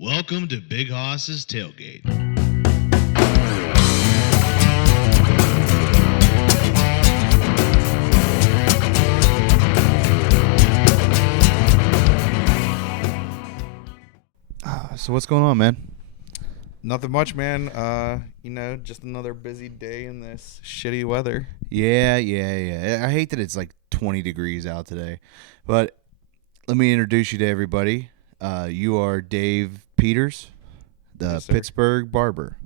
Welcome to Big Hoss's Tailgate. So what's going on, man? Nothing much, man. Just another busy day in this shitty weather. Yeah. I hate that it's like 20 degrees out today. But let me introduce you to everybody. You are Dave Peters, the Yes, sir. Pittsburgh Barber.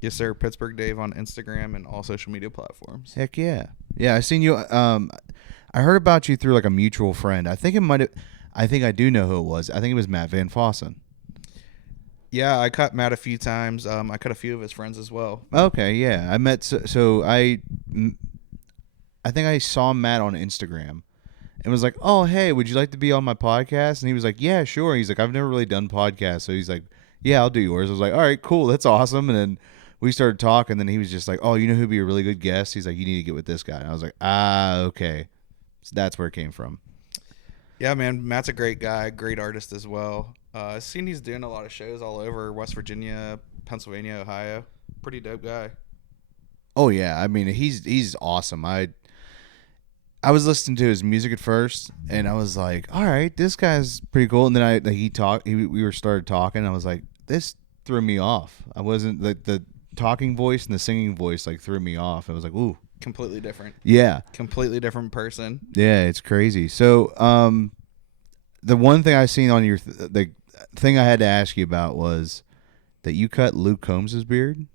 Yes, sir. Pittsburgh Dave on Instagram and all social media platforms. Heck yeah. Yeah, I seen you. I heard about you through like a mutual friend. I think I do know who it was. I think it was Matt Van Fossen. Yeah, I cut Matt a few times. I cut a few of his friends as well. Okay, yeah. I think I saw Matt on Instagram and was like, "Oh, hey, would you like to be on my podcast?" And he was like, "Yeah, sure." He's like, "I've never really done podcasts." So he's like, "Yeah, I'll do yours." I was like, "All right, cool. That's awesome." And then we started talking, and then he was just like, "Oh, you know who'd be a really good guest?" He's like, "You need to get with this guy." And I was like, "Ah, okay." So that's where it came from. Yeah, man. Matt's a great guy, great artist as well. I've seen he's doing a lot of shows all over West Virginia, Pennsylvania, Ohio. Pretty dope guy. Oh yeah, I mean, he's awesome. I was listening to his music at first, and I was like, "All right, this guy's pretty cool." And then we started talking. And I was like, "This threw me off." I wasn't the talking voice and the singing voice like threw me off. I was like, "Ooh, Completely different. yeah, Completely different person. yeah, it's crazy." So, the one thing I seen on the thing I had to ask you about was that you cut Luke Combs's beard.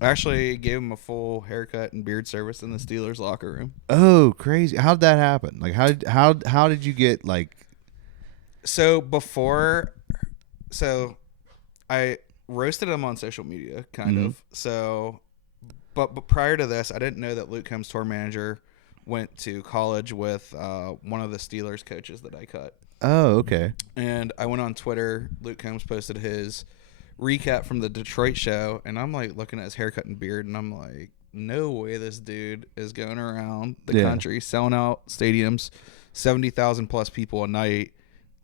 I actually gave him a full haircut and beard service in the Steelers locker room. Oh, crazy! How'd that happen? Like, how did you get like? So I roasted him on social media, kind of. So, but prior to this, I didn't know that Luke Combs' tour manager went to college with one of the Steelers coaches that I cut. Oh, okay. And I went on Twitter. Luke Combs posted his recap from the Detroit show, and I'm like looking at his haircut and beard, and I'm like, no way this dude is going around the country selling out stadiums, 70,000 plus people a night,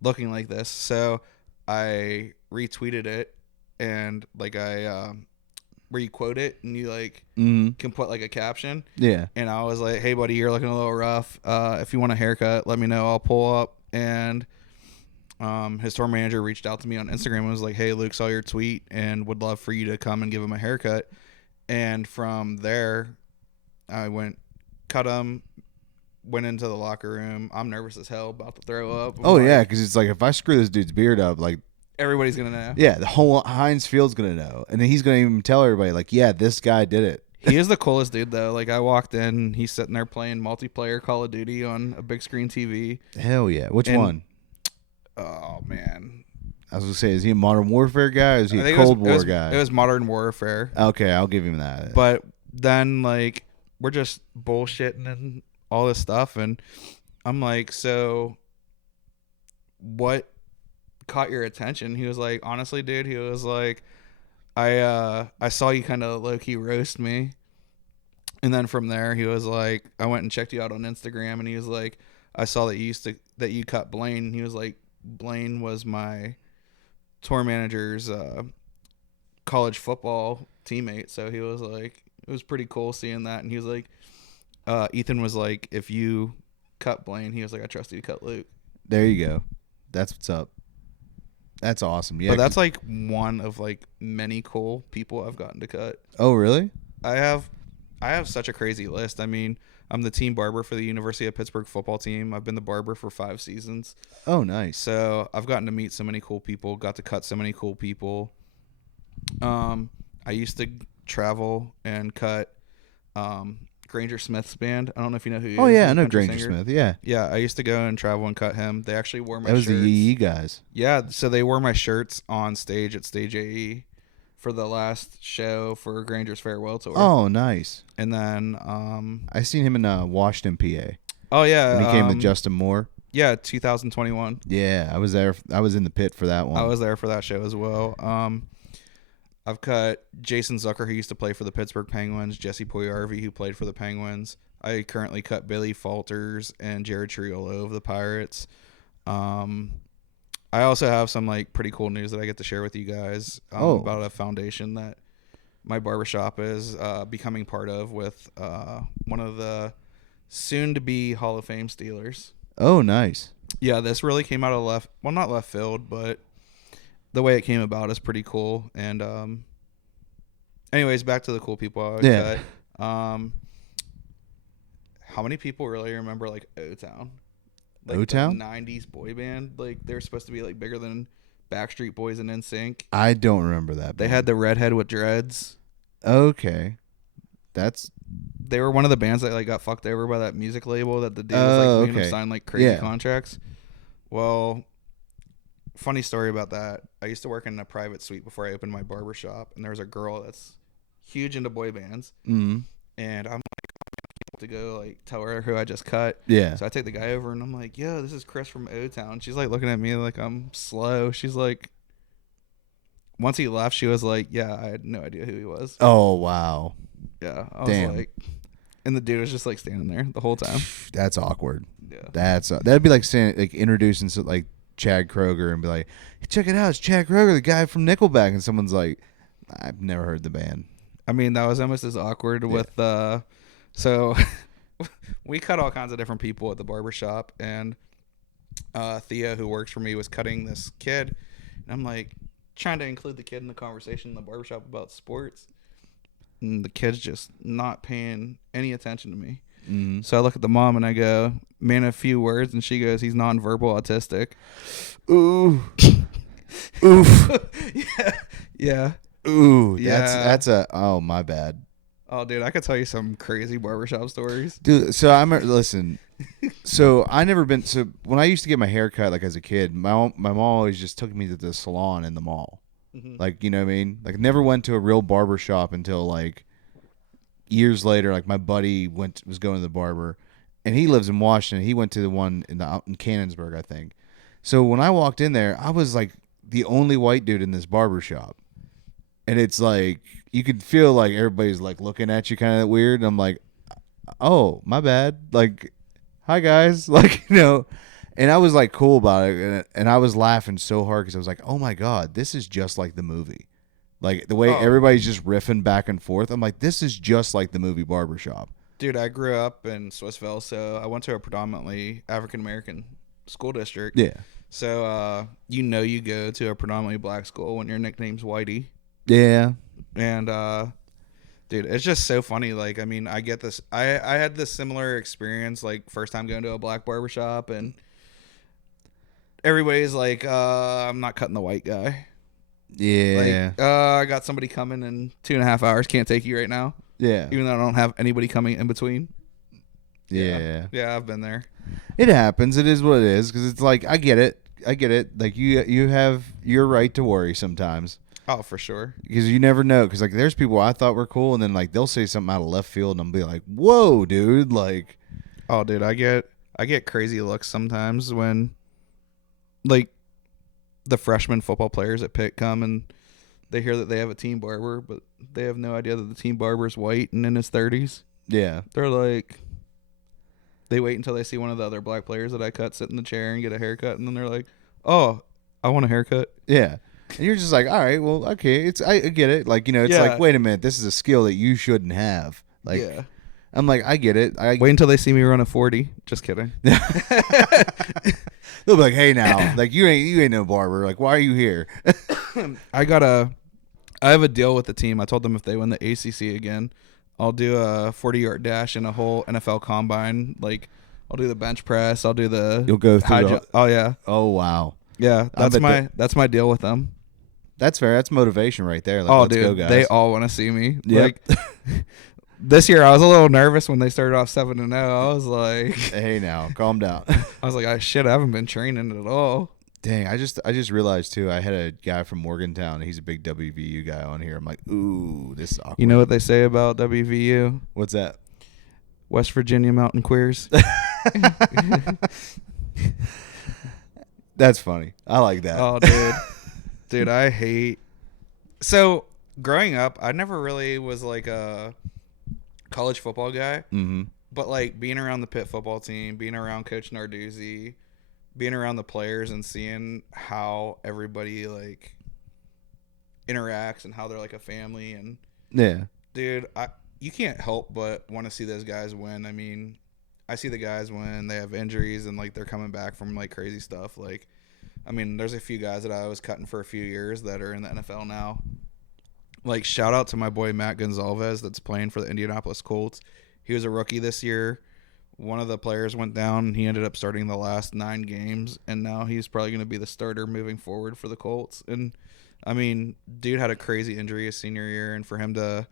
looking like this. So I retweeted it, and like where you quote it and you like can put like a caption. Yeah. And I was like, hey buddy, you're looking a little rough. If you want a haircut, let me know. I'll pull up. And his tour manager reached out to me on Instagram and was like, hey, Luke, saw your tweet and would love for you to come and give him a haircut. And from there, I cut him, went into the locker room. I'm nervous as hell, about to throw up. Yeah, because it's like if I screw this dude's beard up, like everybody's going to know. Yeah, the whole Heinz Field's going to know. And then he's going to even tell everybody, like, yeah, this guy did it. He is the coolest dude, though. Like, I walked in, he's sitting there playing multiplayer Call of Duty on a big screen TV. Hell yeah. Which one? Oh, man. I was going to say, is he a Modern Warfare guy or is he a Cold War guy? It was Modern Warfare. Okay, I'll give him that. But then, like, we're just bullshitting and all this stuff. And I'm like, so what caught your attention? He was like, honestly, dude, he was like, I saw you kind of low-key roast me. And then from there, he was like, I went and checked you out on Instagram, and he was like, I saw that you cut Blaine. He was like, Blaine was my tour manager's college football teammate. So he was like, it was pretty cool seeing that. And he was like, Ethan was like, if you cut Blaine, he was like, I trust you to cut Luke. There you go. That's what's up. That's awesome. Yeah. But that's like one of like many cool people I've gotten to cut. Oh, really? I have such a crazy list. I mean, I'm the team barber for the University of Pittsburgh football team. I've been the barber for 5 seasons. Oh, nice. So I've gotten to meet so many cool people, got to cut so many cool people. I used to travel and cut Granger Smith's band. I don't know if you know who he is. Oh, yeah, I know country Granger singer. Smith. Yeah. Yeah, I used to go and travel and cut him. They actually wore my shirts. That was the Yee guys. Yeah, so they wore my shirts on stage at Stage AE for the last show for Granger's farewell tour. Oh, nice. And then I seen him in Washington, PA. Oh yeah, When he came with Justin Moore. Yeah, 2021. Yeah, I was there. I was in the pit for that one. I was there for that show as well. I've cut Jason Zucker, who used to play for the Pittsburgh Penguins, Jesse Puyarvi, who played for the Penguins. I currently cut Billy Falters and Jared Triolo of the Pirates. I also have some like pretty cool news that I get to share with you guys about a foundation that my barbershop is becoming part of with one of the soon-to-be Hall of Fame Steelers. Oh, nice. Yeah, this really came out of not left field, but the way it came about is pretty cool. And anyways, back to the cool people I would cut. How many people really remember like O-Town? Like O-Town? The 90s boy band. Like they're supposed to be like bigger than Backstreet Boys and NSYNC. I don't remember that. They had the redhead with dreads. Okay. They were one of the bands that like got fucked over by that music label that the dude was like making them sign like crazy contracts. Well, funny story about that. I used to work in a private suite before I opened my barber shop, and there was a girl that's huge into boy bands. Mm-hmm. And I'm like, to go like tell her who I just cut. Yeah. So I take the guy over and I'm like, yo, this is Chris from O-Town. She's like looking at me like I'm slow. She's like, once he left, she was like, yeah, I had no idea who he was. Oh, wow. Yeah. I was like, and the dude was just like standing there the whole time. That's awkward. Yeah. That'd be like saying, like introducing like Chad Kroger and be like, hey, check it out, it's Chad Kroger, the guy from Nickelback, and someone's like, I've never heard the band. I mean, that was almost as awkward with so we cut all kinds of different people at the barbershop, and Thea, who works for me, was cutting this kid, and I'm like trying to include the kid in the conversation in the barbershop about sports, and the kid's just not paying any attention to me. Mm-hmm. So I look at the mom and I go, man, a few words, and she goes, he's nonverbal autistic. Ooh. Oof. Yeah. Ooh. Yeah. Oh, my bad. Oh, dude, I could tell you some crazy barbershop stories. Dude, so listen. So when I used to get my hair cut, like as a kid, my mom always just took me to the salon in the mall. Mm-hmm. Like, you know what I mean? Like, never went to a real barber shop until like years later. Like, my buddy was going to the barber, and he lives in Washington. He went to the one out in Cannonsburg, I think. So when I walked in there, I was like the only white dude in this barber shop. And it's like, you could feel like everybody's like looking at you kind of weird. And I'm like, oh, my bad. Like, hi guys. Like, you know, and I was like cool about it. And I was laughing so hard because I was like, oh my God, this is just like the movie. Like the way everybody's just riffing back and forth. I'm like, this is just like the movie Barbershop. Dude, I grew up in Swissville, so I went to a predominantly African-American school district. Yeah. So, you go to a predominantly black school when your nickname's Whitey. Yeah. And, dude, it's just so funny. Like, I mean, I get this. I had this similar experience, like, first time going to a black barbershop, and everybody's like, I'm not cutting the white guy. Yeah. Like, I got somebody coming in 2.5 hours. Can't take you right now. Yeah. Even though I don't have anybody coming in between. Yeah. Yeah, I've been there. It happens. It is what it is. Because it's like, I get it. Like, you have your right to worry sometimes. Oh, for sure. Because you never know. Because, like, there's people I thought were cool, and then, like, they'll say something out of left field, and I'll be like, whoa, dude. Like, oh, dude, I get crazy looks sometimes when, like, the freshman football players at Pitt come and they hear that they have a team barber, but they have no idea that the team barber is white and in his 30s. yeah. They're like, they wait until they see one of the other black players that I cut sit in the chair and get a haircut, and then they're like, oh, I want a haircut. Yeah. And you're just like, all right, well, okay, I get it. Like, you know, it's like, wait a minute, this is a skill that you shouldn't have. Like, yeah. I'm like, I get it. Wait until they see me run a 40. Just kidding. They'll be like, hey, now, like, you ain't no barber. Like, why are you here? I have a deal with the team. I told them if they win the ACC again, I'll do a 40-yard dash in a whole NFL combine. Like, I'll do the bench press. I'll do the. You'll go through. Oh yeah. Oh wow. Yeah, that's my deal with them. That's fair. That's motivation right there. Like, oh, let's dude, go, guys. they all want to see me. Yep. Like, this year, I was a little nervous when they started off 7-0. I was like, hey, now, calm down. I was like, I haven't been training at all. Dang, I just realized too. I had a guy from Morgantown. He's a big WVU guy on here. I'm like, ooh, this is awkward. You know what they say about WVU? What's that? West Virginia Mountain Queers. That's funny. I like that. Oh, dude. Dude, I hate. So, growing up, I never really was like a college football guy. Mm-hmm. But, like, being around the Pitt football team, being around Coach Narduzzi, being around the players and seeing how everybody like interacts and how they're like a family. And Yeah. dude, you can't help but want to see those guys win. I mean, I see the guys when they have injuries and like they're coming back from like crazy stuff. Like, I mean, there's a few guys that I was cutting for a few years that are in the NFL now. Like, shout out to my boy Matt Gonzalez that's playing for the Indianapolis Colts. He was a rookie this year. One of the players went down, and he ended up starting the last 9 games, and now he's probably going to be the starter moving forward for the Colts. And, I mean, dude had a crazy injury his senior year, and for him to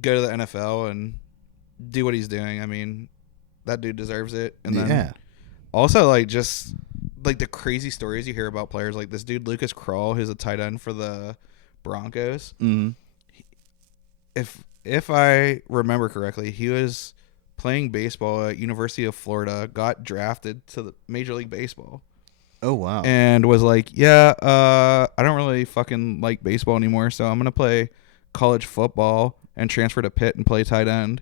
go to the NFL and do what he's doing, I mean, that dude deserves it. And then also, like, just, like, the crazy stories you hear about players, like this dude, Lucas Krull, who's a tight end for the Broncos. Mm-hmm. If I remember correctly, he was playing baseball at University of Florida, got drafted to the Major League Baseball. Oh, wow. And was like, yeah, I don't really fucking like baseball anymore, so I'm going to play college football and transfer to Pitt and play tight end.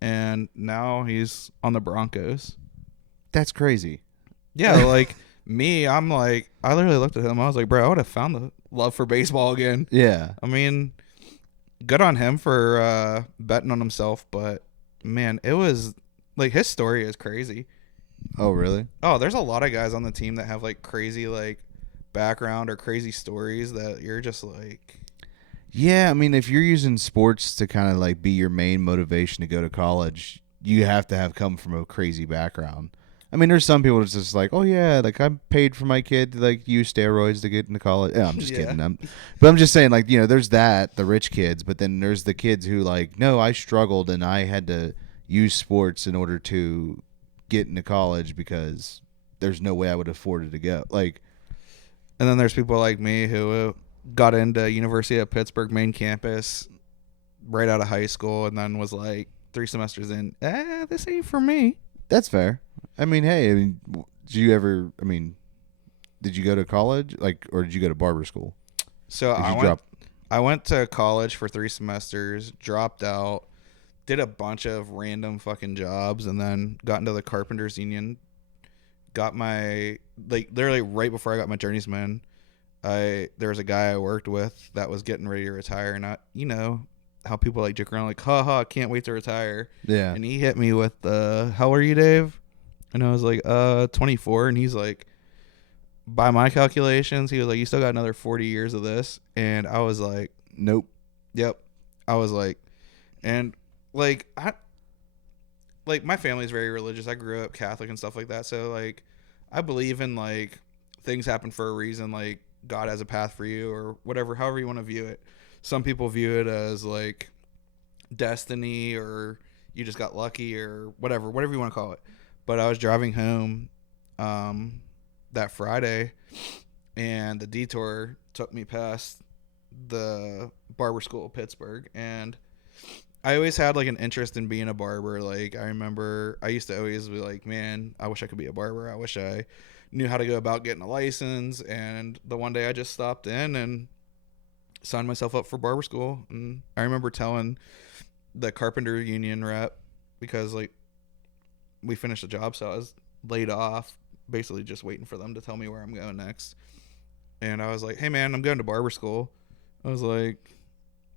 And now he's on the Broncos. That's crazy. Yeah, like me, I'm like, I literally looked at him. I was like, bro, I would have found the love for baseball again. Yeah. I mean, good on him for betting on himself, but man, it was like his story is crazy. Oh, really? Oh, there's a lot of guys on the team that have like crazy like background or crazy stories that you're just like, yeah. I mean, if you're using sports to kind of like be your main motivation to go to college, you have to have come from a crazy background. I mean, there's some people that's just like, oh yeah, like I paid for my kid to like use steroids to get into college. Yeah, I'm just kidding. But I'm just saying, like, you know, there's the rich kids, but then there's the kids who like, no, I struggled and I had to use sports in order to get into college because there's no way I would afford it to go. Like, and then there's people like me who got into University of Pittsburgh main campus right out of high school and then was like 3 semesters in, this ain't for me. That's fair. I mean, hey, did you go to college, like, or did you go to barber school? So I went to college for 3 semesters, dropped out, did a bunch of random fucking jobs, and then got into the Carpenters Union. Got my, like, literally right before I got my journeyman, there was a guy I worked with that was getting ready to retire, and you know how people like joke around like, haha, can't wait to retire. Yeah. And he hit me with, how old are you, Dave? And I was like, 24. And he's like, by my calculations, he was like, you still got another 40 years of this. And I was like, nope. Yep. I was like, and like, my family's very religious. I grew up Catholic and stuff like that. So like, I believe in like things happen for a reason. Like God has a path for you or whatever, however you want to view it. Some people view it as like destiny or you just got lucky or whatever you want to call it. But I was driving home that Friday and the detour took me past the barber school of Pittsburgh. And I always had like an interest in being a barber. Like I remember I used to always be like, man, I wish I could be a barber. I wish I knew how to go about getting a license. And the one day I just stopped in and signed myself up for barber school. And I remember telling the Carpenter Union rep, because like we finished the job, so I was laid off, basically just waiting for them to tell me where I'm going next. And I was like, hey man, I'm going to barber school. I was like,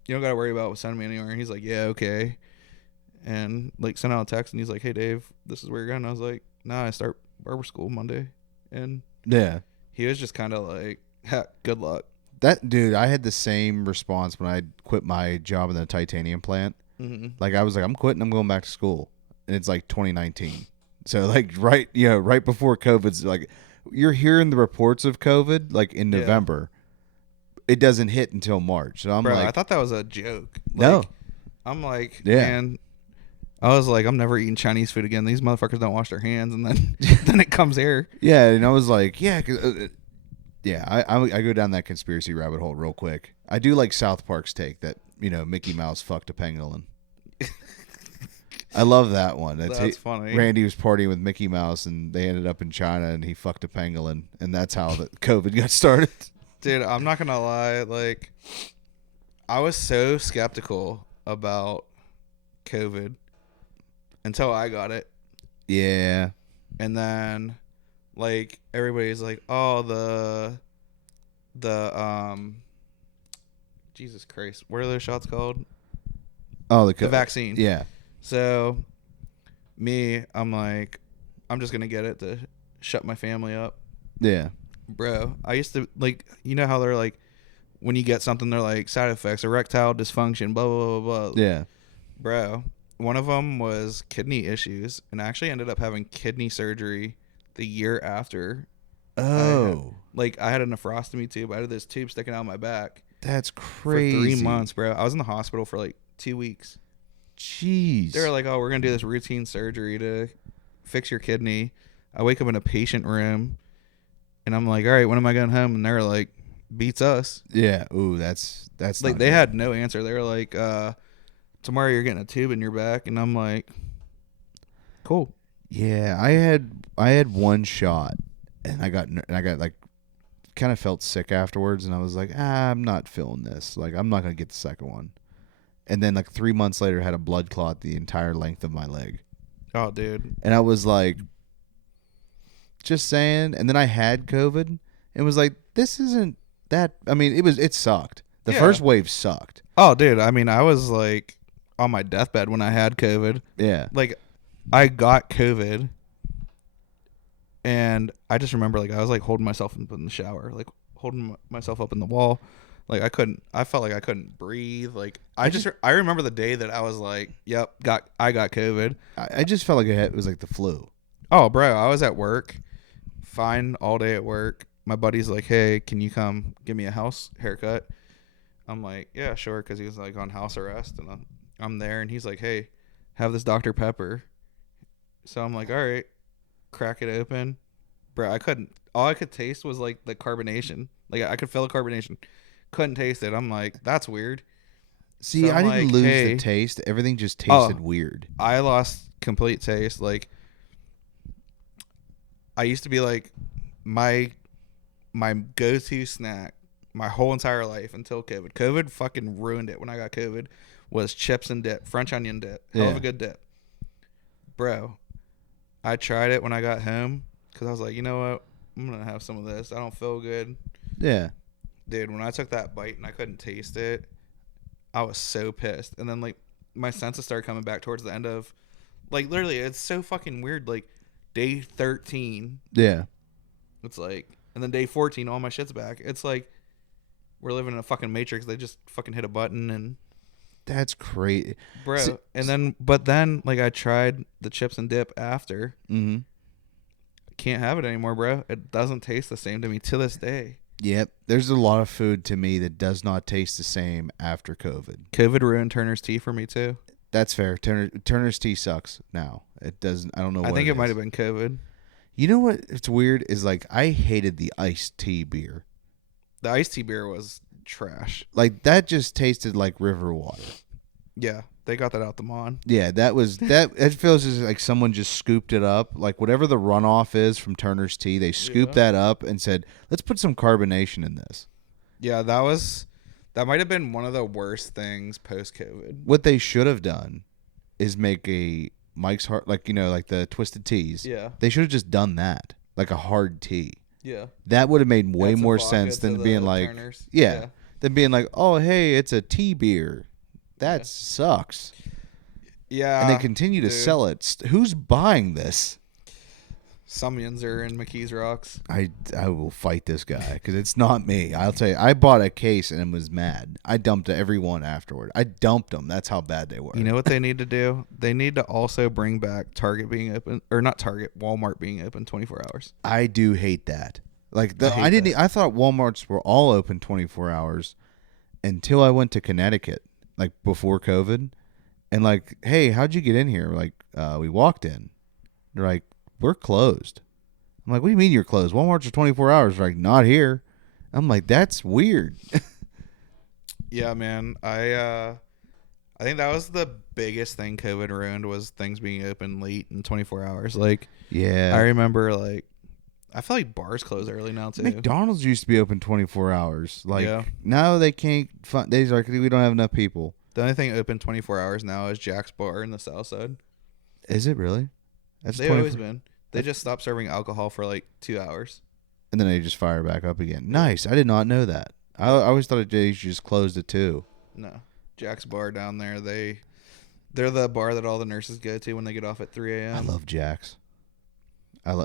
you don't got to worry about sending me anywhere. And he's like, yeah, okay. And like sent out a text and he's like, hey Dave, this is where you're going. And I was like, nah, I start barber school Monday. And yeah, he was just kind of like, good luck. That dude, I had the same response when I quit my job in the titanium plant. Mm-hmm. Like I was like, I'm quitting. I'm going back to school, and it's like 2019. So like right before COVID's like, you're hearing the reports of COVID like in November. It doesn't hit until March. So I'm like, I thought that was a joke. Like, no, I'm like, yeah. Man, I was like, I'm never eating Chinese food again. These motherfuckers don't wash their hands, and then then it comes here. Yeah, and I was like, yeah, I go down that conspiracy rabbit hole real quick. I do like South Park's take that Mickey Mouse fucked a pangolin. I love that one. That's funny. Randy was partying with Mickey Mouse, and they ended up in China, and he fucked a pangolin, and that's how the COVID got started. Dude, I'm not gonna lie. Like, I was so skeptical about COVID until I got it. Yeah. And then Like everybody's like, oh, the Jesus Christ, what are those shots called? Oh, The vaccine. Yeah. So I'm like, I'm just gonna get it to shut my family up. Yeah. Bro, I used to, like, you know how they're like, when you get something, they're like side effects, erectile dysfunction, blah blah blah blah. Yeah. Bro, one of them was kidney issues, and I actually ended up having kidney surgery the year after. Oh, I had a nephrostomy tube. I had this tube sticking out of my back that's for crazy. 3 months, bro. I was in the hospital for like 2 weeks. Jeez. They were like, oh, we're going to do this routine surgery to fix your kidney. I wake up in a patient room, and I'm like, all right, when am I going home? And they're like, beats us. Yeah. Ooh, that's Like, not they good. had no answer. They were like, tomorrow you're getting a tube in your back. And I'm like, cool. Yeah, I had one shot, and I got like kind of felt sick afterwards, and I was like, I'm not feeling this. Like, I'm not gonna get the second one. And then like 3 months later, had a blood clot the entire length of my leg, Oh, dude. and I was like, just saying. And then I had COVID, and was like, this isn't that. I mean, it sucked. The Yeah. first wave sucked. Oh, dude. I mean, I was like on my deathbed when I had COVID. Yeah. Like, I got COVID, and I just remember, like, I was like holding myself up in the shower, like holding myself up in the wall. Like, I felt like I couldn't breathe. Like, I remember the day that I was like, yep, I got COVID. I just felt like it was like the flu. Oh, bro, I was at work, fine all day at work. My buddy's like, hey, can you come give me a house haircut? I'm like, yeah, sure, because he was like on house arrest, and I'm there, and he's like, hey, have this Dr. Pepper. So I'm like, all right, crack it open. Bro, all I could taste was like the carbonation. Like, I could feel the carbonation. Couldn't taste it. I'm like, that's weird. See, So I I'm didn't like, lose hey. the taste. Everything just tasted Oh. weird. I lost complete taste. Like, I used to be like, my go-to snack my whole entire life until COVID. COVID fucking ruined it when I got COVID, was chips and dip, French onion dip. Hell of Yeah. a good dip. Bro, I tried it when I got home because I was like, you know what? I'm going to have some of this. I don't feel good. Yeah. Dude, when I took that bite and I couldn't taste it, I was so pissed. And then, like, my senses started coming back towards the end of, like, literally, it's so fucking weird. Like, day 13, Yeah. it's like, and then day 14, all my shit's back. It's like we're living in a fucking matrix. They just fucking hit a button and, That's crazy. bro. But then, like, I tried the chips and dip after. Mm-hmm. Can't have it anymore, bro. It doesn't taste the same to me to this day. Yep. There's a lot of food to me that does not taste the same after COVID. COVID ruined Turner's tea for me too. That's fair. Turner's tea sucks now. It doesn't. I don't know. I what think it might is. have been COVID. You know what? It's weird. Is like I hated the iced tea beer. The iced tea beer was trash. Like that just tasted like river water. Yeah, they got that out the mon. Yeah, that was that. It feels as like someone just scooped it up. Like whatever the runoff is from Turner's tea, they scooped that up and said, "Let's put some carbonation in this." Yeah, that might have been one of the worst things post COVID. What they should have done is make a Mike's Hard, like like the twisted teas. Yeah. They should have just done that, like a hard tea. Yeah. That would have made way Add some more vodka sense to than the being like, Turners. yeah, than being like, oh hey, it's a tea beer. That sucks. Yeah. And they continue to dude. sell it. Who's buying this? Some yins are in McKees Rocks. I will fight this guy because it's not me. I'll tell you, I bought a case and was mad. I dumped every one afterward. I dumped them. That's how bad they were. You know what they need to do? They need to also bring back Target being open, or not Target, Walmart being open 24 hours. I do hate that. Like I hate that. I thought Walmarts were all open 24 hours until I went to Connecticut, like before COVID, and like, hey, how'd you get in here? Like, we walked in. They're like, we're closed. I'm like, what do you mean you're closed? Walmart's are 24 hours. They're like, not here. I'm like, that's weird. Yeah, man. I think that was the biggest thing COVID ruined, was things being open late in 24 hours. Like, Yeah. I remember, like, I feel like bars close early now too. McDonald's used to be open 24 hours. Like, Yeah. now they can't. They're like, we don't have enough people. The only thing open 24 hours now is Jack's Bar in the South Side. Is it really? That's They've 24 always been. They just stopped serving alcohol for like 2 hours. And then they just fire back up again. Nice. I did not know that. I always thought they just closed at 2. No. Jack's Bar down there, they're the bar that all the nurses go to when they get off at 3 a.m. I love Jack's.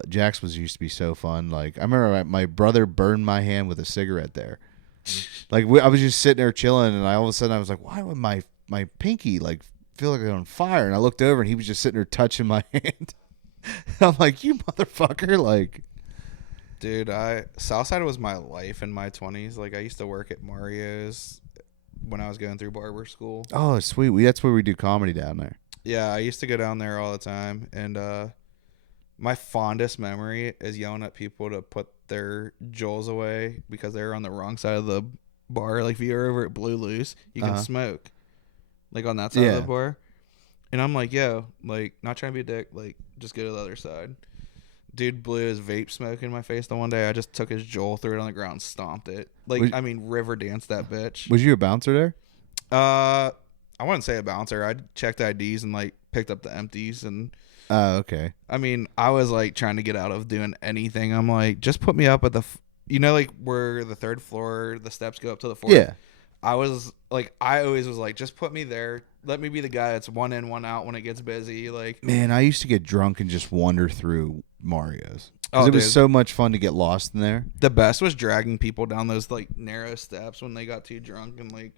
Jack's used to be so fun. Like I remember my brother burned my hand with a cigarette there. Like I was just sitting there chilling, and all of a sudden I was like, "Why would my pinky like feel like it's on fire?" And I looked over, and he was just sitting there touching my hand. I'm like, "You motherfucker!" Like, dude, Southside was my life in my 20s. Like I used to work at Mario's when I was going through barber school. oh, sweet. That's where we do comedy down there. Yeah, I used to go down there all the time, and my fondest memory is yelling at people to put their Joels away because they were on the wrong side of the bar. Like if you're over at Blue Loose, you can smoke, like on that side of the bar. And I'm like, yo, like not trying to be a dick, like just go to the other side. Dude blew his vape smoke in my face the one day. I just took his Joel, threw it on the ground, and stomped it. Like river danced that bitch. Was you a bouncer there? I wouldn't say a bouncer. I checked IDs and like picked up the empties and. Oh, okay. I mean, I was like trying to get out of doing anything. I'm like, just put me up at like where the 3rd floor, the steps go up to the 4th. Yeah. I was like, I always was like, just put me there. Let me be the guy that's 1 in, 1 out when it gets busy. Like, man, I used to get drunk and just wander through Mario's. Oh, it was so much fun to get lost in there. The best was dragging people down those like narrow steps when they got too drunk and like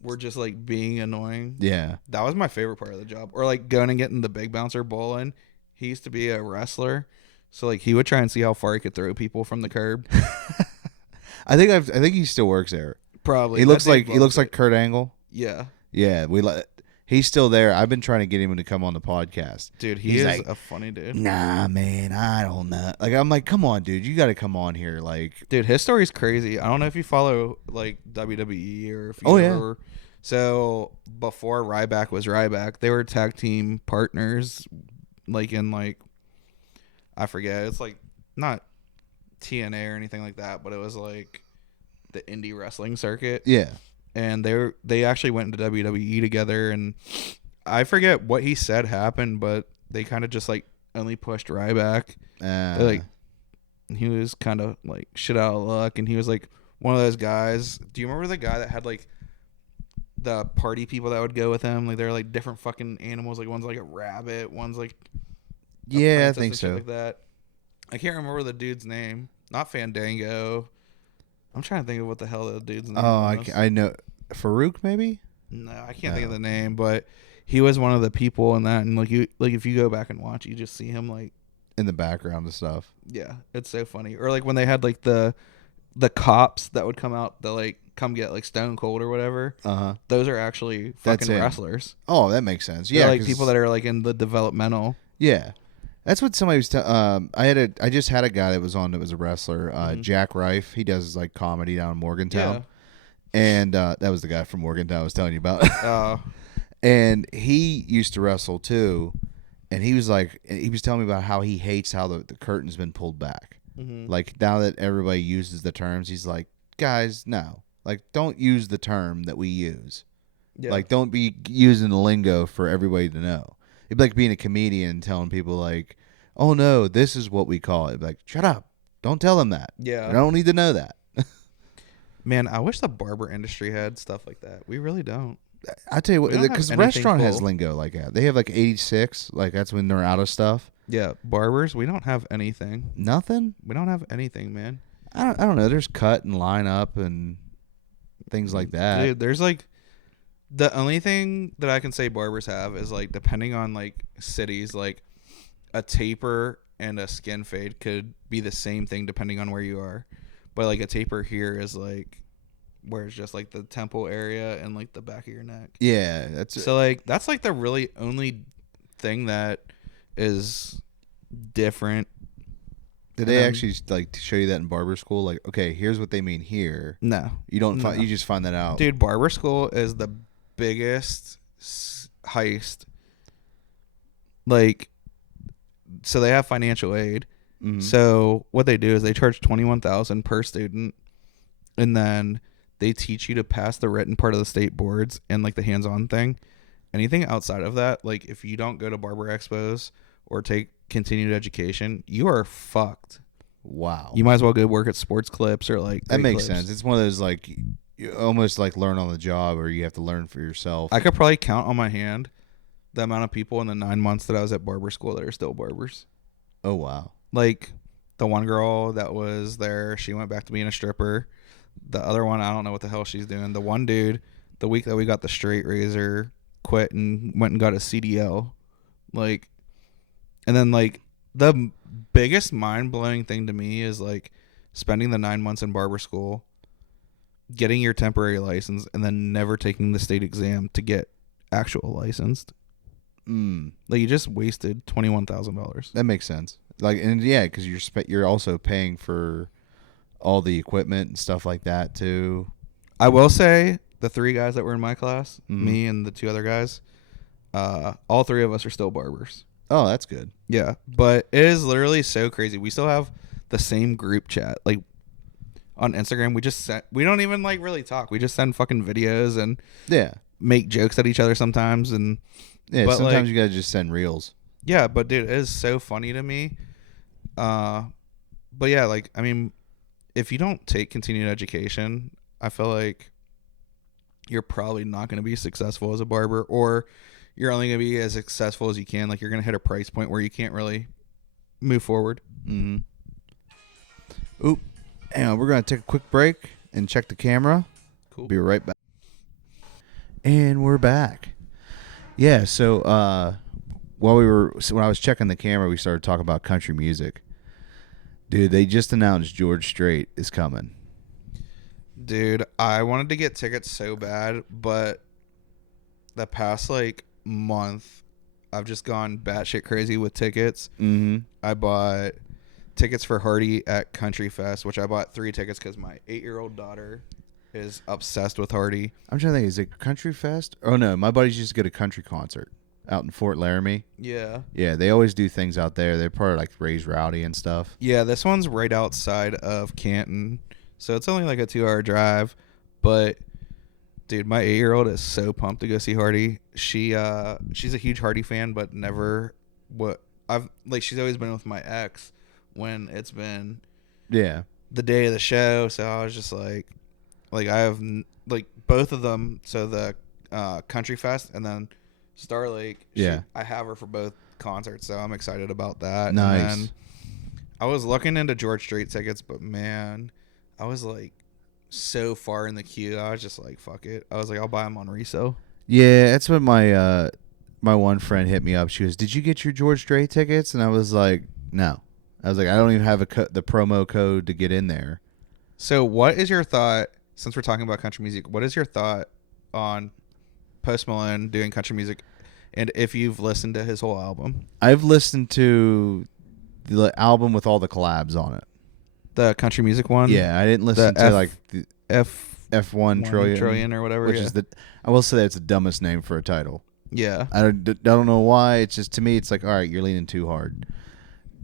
were just like being annoying. Yeah. That was my favorite part of the job. Or like going and getting the big bouncer bowling. He used to be a wrestler. So like he would try and see how far he could throw people from the curb. I think he still works there. Probably. He looks like Kurt Angle. Yeah. Yeah, he's still there. I've been trying to get him to come on the podcast. Dude, he's like, a funny dude. Nah, man, I don't know. Like I'm like, come on, dude, you got to come on here. Like, dude, his story's crazy. I don't know if you follow like WWE or if you yeah. So before Ryback was Ryback, they were tag team partners, like in like I forget. It's like not TNA or anything like that, but it was like the indie wrestling circuit. Yeah. And they actually went into WWE together, and I forget what he said happened, but they kind of just like only pushed Ryback. Like he was kind of like shit out of luck, and he was like one of those guys. Do you remember the guy that had like the party people that would go with him? Like they're like different fucking animals. Like one's like a rabbit, one's like I think so. Like that. I can't remember the dude's name. Not Fandango. I'm trying to think of what the hell the dude's name was. I know. Farouk, maybe? No, I can't think of the name, but he was one of the people in that, and like if you go back and watch, you just see him like in the background and stuff. Yeah, it's so funny. Or like when they had like the cops that would come out to like come get like Stone Cold or whatever. Those are actually fucking wrestlers. Oh, that makes sense. They're like people that are like in the developmental. Yeah. That's what somebody was I just had a guy that was on that was a wrestler, Jack Rife. He does like comedy down in Morgantown. Yeah. And that was the guy from Morgantown I was telling you about. And he used to wrestle too. And he was telling me about how he hates how the curtain's been pulled back. Mm-hmm. Like now that everybody uses the terms, he's like, guys, no. Like don't use the term that we use. Yeah. Like don't be using the lingo for everybody to know. It'd be like being a comedian and telling people like, oh no, this is what we call it. It'd be like, shut up. Don't tell them that. Yeah. I don't need to know that. Man, I wish the barber industry had stuff like that. We really don't. I tell you what, because the restaurant has lingo like that. They have like 86, like that's when they're out of stuff. Yeah, barbers, we don't have anything. Nothing? We don't have anything, man. I don't know. There's cut and line up and things like that. Dude, there's like the only thing that I can say barbers have is like depending on like cities, like a taper and a skin fade could be the same thing depending on where you are. But like a taper here is like where it's just like the temple area and like the back of your neck. Yeah, that's like the really only thing that is different. Did they actually like show you that in barber school? Like, okay, here's what they mean here. No, you don't. You just find that out, dude. Barber school is the biggest heist. Like, so they have financial aid. Mm-hmm. So what they do is they charge $21,000 per student, and then they teach you to pass the written part of the state boards and like the hands-on thing. Anything outside of that, like if you don't go to barber expos or take continued education, you are fucked. Wow. You might as well go work at Sports Clips or like That Great makes Clips. sense. It's one of those like you almost like learn on the job, or you have to learn for yourself. I could probably count on my hand the amount of people in the 9 months that I was at barber school that are still barbers. Oh wow. Like the one girl that was there, she went back to being a stripper. The other one, I don't know what the hell she's doing. The one dude, the week that we got the straight razor, quit and went and got a CDL. Like, and then like the biggest mind blowing thing to me is like spending the 9 months in barber school, getting your temporary license, and then never taking the state exam to get actual licensed. Like you just wasted $21,000. That makes sense. Like, and yeah, because you're also paying for all the equipment and stuff like that too. I will say the 3 guys that were in my class, Mhm. me and the 2 other guys, all 3 of us are still barbers. Oh, that's good. Yeah, but it is literally so crazy. We still have the same group chat. Like on Instagram, we don't even like really talk. We just send fucking videos and Yeah. make jokes at each other sometimes. And Yeah. But, Sometimes like- you gotta just send reels. yeah, but dude, it is so funny to me. But yeah, like I mean, if you don't take continued education, I feel like you're probably not going to be successful as a barber, or you're only going to be as successful as you can. Like you're going to hit a price point where you can't really move forward. Mm-hmm. Oop. And we're gonna take a quick break and check the camera. Cool. Be right back. And we're back. Yeah. So when I was checking the camera, we started talking about country music. Dude, they just announced George Strait is coming. Dude, I wanted to get tickets so bad, but the past like month, I've just gone batshit crazy with tickets. Mm-hmm. I bought tickets for Hardy at Country Fest, which I bought 3 tickets because my 8-year-old daughter is obsessed with Hardy. I'm trying to think, is it Country Fest? Oh no, my buddies used to get a country concert out in Fort Laramie. Yeah. Yeah, they always do things out there. They're part of like Raise Rowdy and stuff. Yeah, this one's right outside of Canton, so it's only like a 2-hour drive. But dude, my 8-year-old is so pumped to go see Hardy. She's a huge Hardy fan, but never she's always been with my ex when it's been Yeah. the day of the show. So I was just like I have like both of them. So the Country Fest and then Star Lake. Yeah. I have her for both concerts, so I'm excited about that. Nice. And then I was looking into George Strait tickets, but man, I was like so far in the queue. I was just like, fuck it. I was like, I'll buy them on resale. Yeah, that's what my one friend hit me up. She goes, "Did you get your George Strait tickets?" And I was like, "No." I was like, "I don't even have the promo code to get in there." So what is your thought, since we're talking about country music, what is your thought on Post Malone doing country music, and if you've listened to his whole album? I've listened to the album with all the collabs on it. The country music one? Yeah, I didn't listen to like the F1 Trillion or whatever. which yeah. is I will say it's the dumbest name for a title. Yeah. I don't know why. It's just, to me, it's like, all right, you're leaning too hard.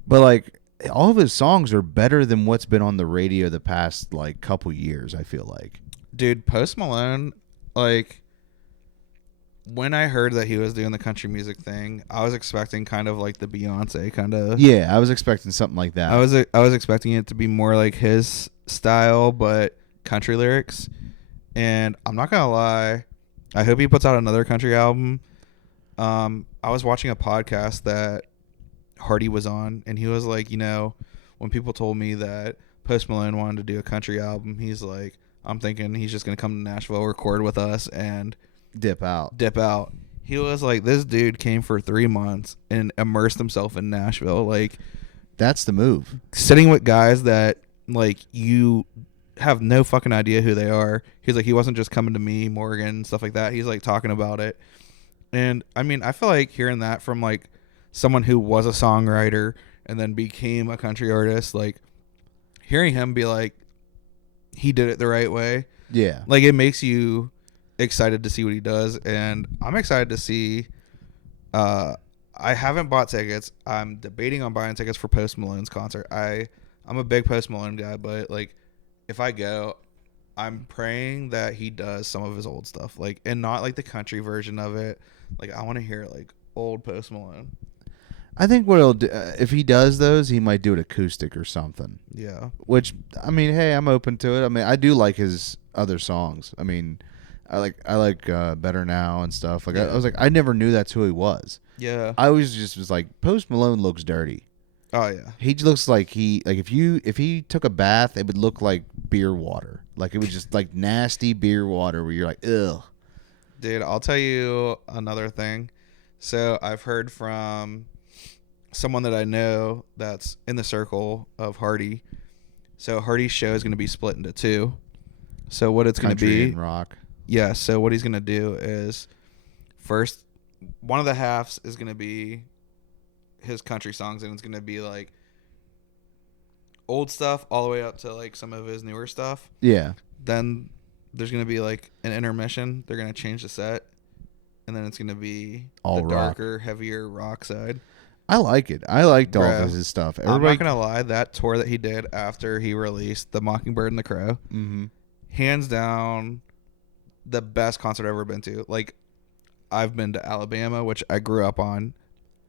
But like, all of his songs are better than what's been on the radio the past like couple years, I feel like. Dude, Post Malone, like, when I heard that he was doing the country music thing, I was expecting kind of like the Beyonce kind of. Yeah, I was expecting something like that. I was expecting it to be more like his style, but country lyrics. And I'm not gonna lie, I hope he puts out another country album. I was watching a podcast that Hardy was on, and he was like, when people told me that Post Malone wanted to do a country album, he's like, I'm thinking he's just gonna come to Nashville, record with us, and dip out. He was like, this dude came for 3 months and immersed himself in Nashville, like That's the move. sitting with guys that like you have no fucking idea who they are. He's like, he wasn't just coming to me, Morgan, stuff like that. He's like talking about it. And I mean, I feel like hearing that from like someone who was a songwriter and then became a country artist, like hearing him be like, he did it the right way. Yeah. Like it makes you excited to see what he does. And I'm excited to see, I haven't bought tickets. I'm debating on buying tickets for Post Malone's concert. I'm a big Post Malone guy, but like if I go, I'm praying that he does some of his old stuff, like, and not like the country version of it. Like I want to hear like old Post Malone. I think what he'll do, if he does those, he might do it acoustic or something. Yeah. Which, I mean, hey, I'm open to it. I mean, I do like his other songs. I mean, I like Better Now and stuff. Like I was like, I never knew that's who he was. Yeah. I always just was like, Post Malone looks dirty. Oh yeah. He looks like if he took a bath, it would look like beer water. Like it was just like nasty beer water where you're like, ugh. Dude, I'll tell you another thing. So I've heard from someone that I know that's in the circle of Hardy. So Hardy's show is going to be split into two. So what it's going to Country be, and rock. yeah. So what he's going to do is first, one of the halves is going to be his country songs, and it's going to be like old stuff all the way up to like some of his newer stuff. Yeah. Then there's going to be like an intermission. They're going to change the set, and then it's going to be All the rock. darker, heavier rock side. I like it. I liked all Bruh, of his stuff. I'm not gonna lie, that tour that he did after he released The Mockingbird and the Crow, hands down, the best concert I've ever been to. Like, I've been to Alabama, which I grew up on.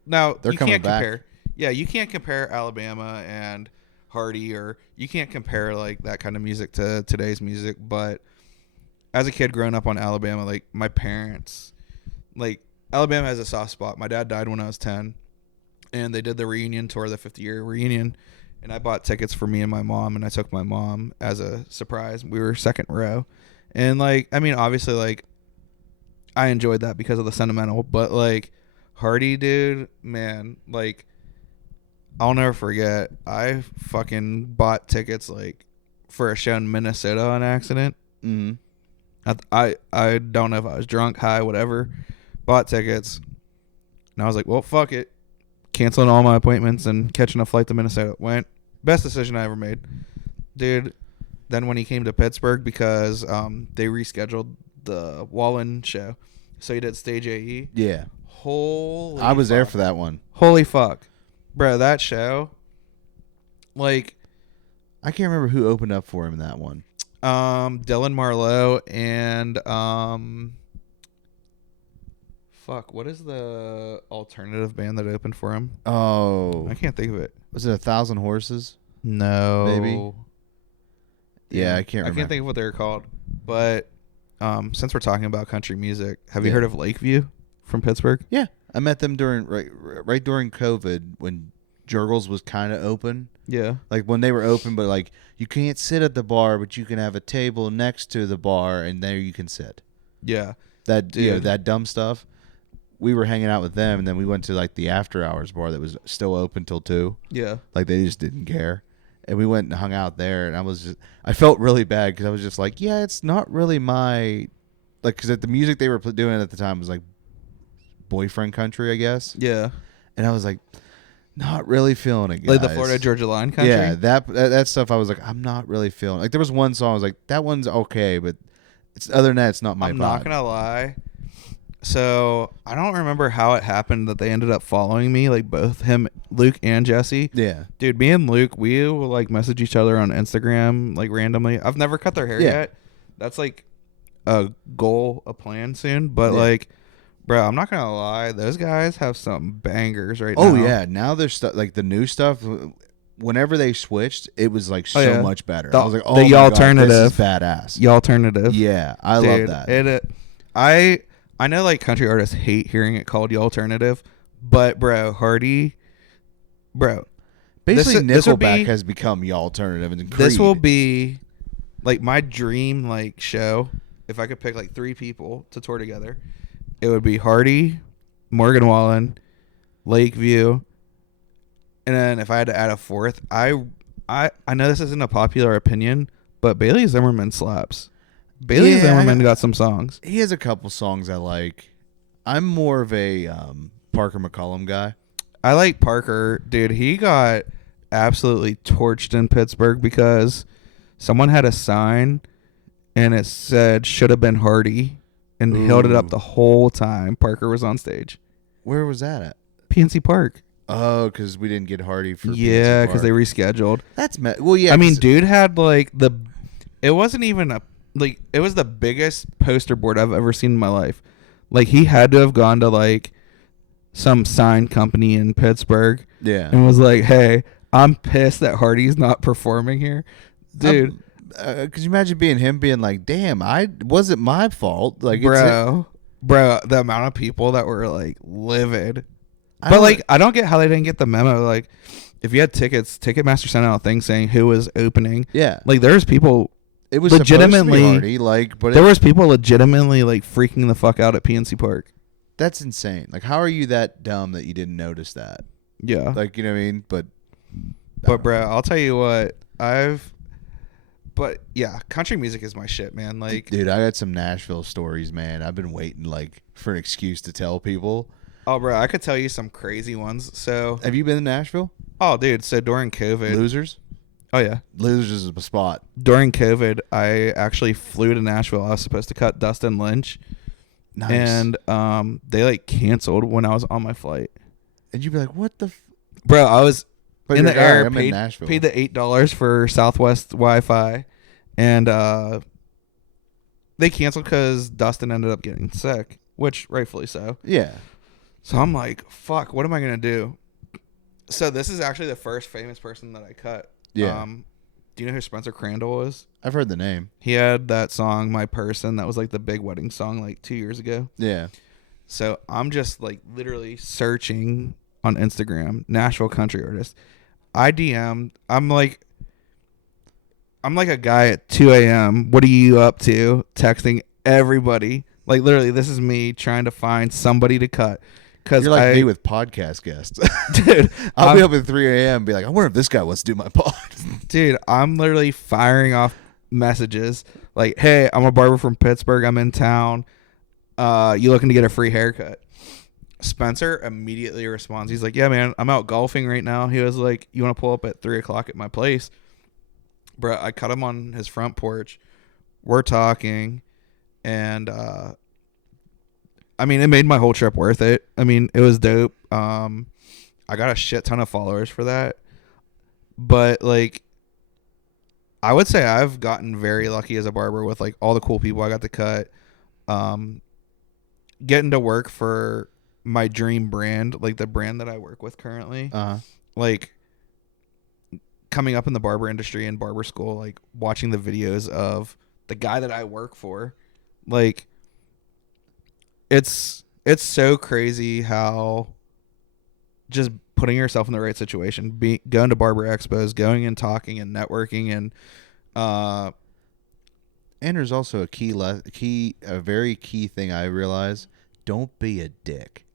Now They're you coming can't back. compare. Yeah, you can't compare Alabama and Hardy, or you can't compare like that kind of music to today's music. But as a kid growing up on Alabama, like my parents, like Alabama has a soft spot. My dad died when I was 10. And they did the reunion tour, the 50-year reunion. And I bought tickets for me and my mom, and I took my mom as a surprise. We were second row. And, like, I mean, obviously, like, I enjoyed that because of the sentimental. But, like, Hardy, dude, man, like, I'll never forget. I fucking bought tickets, like, for a show in Minnesota on accident. I don't know if I was drunk, high, whatever. Bought tickets. And I was like, well, fuck it. Canceling all my appointments and catching a flight to Minnesota. Went. Best decision I ever made. Dude, then when he came to Pittsburgh, because they rescheduled the Wallen show. So he did Stage AE. Yeah. Holy I was there fuck. for that one. Holy fuck. Bro, that show. Like, I can't remember who opened up for him in that one. Dylan Marlowe and fuck, what is the alternative band that opened for him? Oh. I can't think of it. Was it 1,000 Horses? No. Maybe. Yeah, I can't remember. I can't think of what they're called. But since we're talking about country music, have you Yeah. heard of Lakeview from Pittsburgh? Yeah. I met them during right during COVID when Jurgles was kind of open. Yeah. Like when they were open, but like you can't sit at the bar, but you can have a table next to the bar and there you can sit. Yeah. That Dude. that dumb stuff. We were hanging out with them, and then we went to like the after hours bar that was still open till 2. Yeah. Like they just didn't care, and we went and hung out there. And I felt really bad because I was just like, yeah, it's not really my, like, because the music they were doing at the time was like boyfriend country, I guess. Yeah. And I was like, not really feeling it, guys. Like the Florida Georgia Line country? Yeah, that stuff. I was like, I'm not really feeling. Like there was one song I was like, that one's okay, but it's other than that, it's not my. I'm vibe. not gonna lie. So I don't remember how it happened that they ended up following me, like both him, Luke, and Jesse. Yeah, Dude, me and Luke, we will like message each other on Instagram like randomly. I've never cut their hair Yeah. yet. That's like a goal, a plan soon. But Yeah. like, bro, I'm not gonna lie, those guys have some bangers right now. Oh yeah, now there's stuff like the new stuff. Whenever they switched, it was like so yeah. much better. The- I was like, oh the my God, alternative. this is badass. The alternative. Yeah, I Dude, love that. I know like country artists hate hearing it called the alternative, but bro, Hardy, bro, Basically, this would Nickelback be- has become the alternative. And this will Creed. be like my dream like show. If I could pick like 3 people to tour together, it would be Hardy, Morgan Wallen, Lakeview, and then if I had to add a 4th, I know this isn't a popular opinion, but Bailey Zimmerman slaps. Bailey Yeah, Zimmerman got some songs. He has a couple songs I like. I'm more of a Parker McCollum guy. I like Parker, dude. He got absolutely torched in Pittsburgh because someone had a sign and it said should have been Hardy and held it up Ooh. the whole time Parker was on stage. Where was that at? PNC Park. Oh, because we didn't get Hardy for Yeah, PNC because they Park. rescheduled. That's well, yeah. I mean, 'cause- dude had like it wasn't even it was the biggest poster board I've ever seen in my life. Like he had to have gone to like some sign company in Pittsburgh Yeah. and was like, "Hey, I'm pissed that Hardy's not performing here." Dude, Could you imagine being him being like, "Damn, I wasn't my fault." Like, bro, the amount of people that were like livid. I But don't- like, I don't get how they didn't get the memo. Like, if you had tickets, Ticketmaster sent out a thing saying who was opening. yeah, Like, there's people. it was legitimately- supposed to be Hardy, like, but There was people legitimately like freaking the fuck out at PNC Park. that's insane. Like, how are you that dumb that you didn't notice that? Yeah. Like, you know what I mean? But Bro, I'll tell you what, but yeah, country music is my shit, man. Like, dude, I got some Nashville stories, man. I've been waiting like for an excuse to tell people. oh, bro, I could tell you some crazy ones. So, Have you been to Nashville? oh, dude, so during COVID, Losers? oh yeah, Losers is a spot. during COVID, I actually flew to Nashville. I was supposed to cut Dustin Lynch, Nice. and they like canceled when I was on my flight. And you'd be like, "What the?" Bro, I was But in you're the like, "All air, right, I'm in Nashville." paid the $8 for Southwest Wi-Fi, and they canceled because Dustin ended up getting sick, which rightfully so. Yeah. So I'm like, fuck, what am I gonna do? So this is actually the first famous person that I cut. Yeah. Do you know who Spencer Crandall is? I've heard the name. He had that song, My Person, that was like the big wedding song like 2 years ago. Yeah. So I'm just like literally searching on Instagram, Nashville country artist. I'm like a guy at 2 a.m. What are you up to? Texting everybody. Like literally, this is me trying to find somebody to cut. Cause You're like me with podcast guests. dude, I'll be up at 3 a.m. and be like, "I wonder if this guy wants to do my pod." dude, I'm literally firing off messages like, "Hey, I'm a barber from Pittsburgh. I'm in town. You looking to get a free haircut?" Spencer immediately responds. He's like, "Yeah, man, I'm out golfing right now." He was like, "You want to pull up at 3:00 at my place?" Bro, I cut him on his front porch. We're talking, and I mean, it made my whole trip worth it. I mean, it was dope. I got a shit ton of followers for that. But like, I would say I've gotten very lucky as a barber with like all the cool people I got to cut. Getting to work for my dream brand, like the brand that I work with currently. Like coming up in the barber industry and barber school, like watching the videos of the guy that I work for, like it's so crazy how just putting yourself in the right situation, going to barber expos, going and talking and networking, and there's also a very key thing I realize: don't be a dick.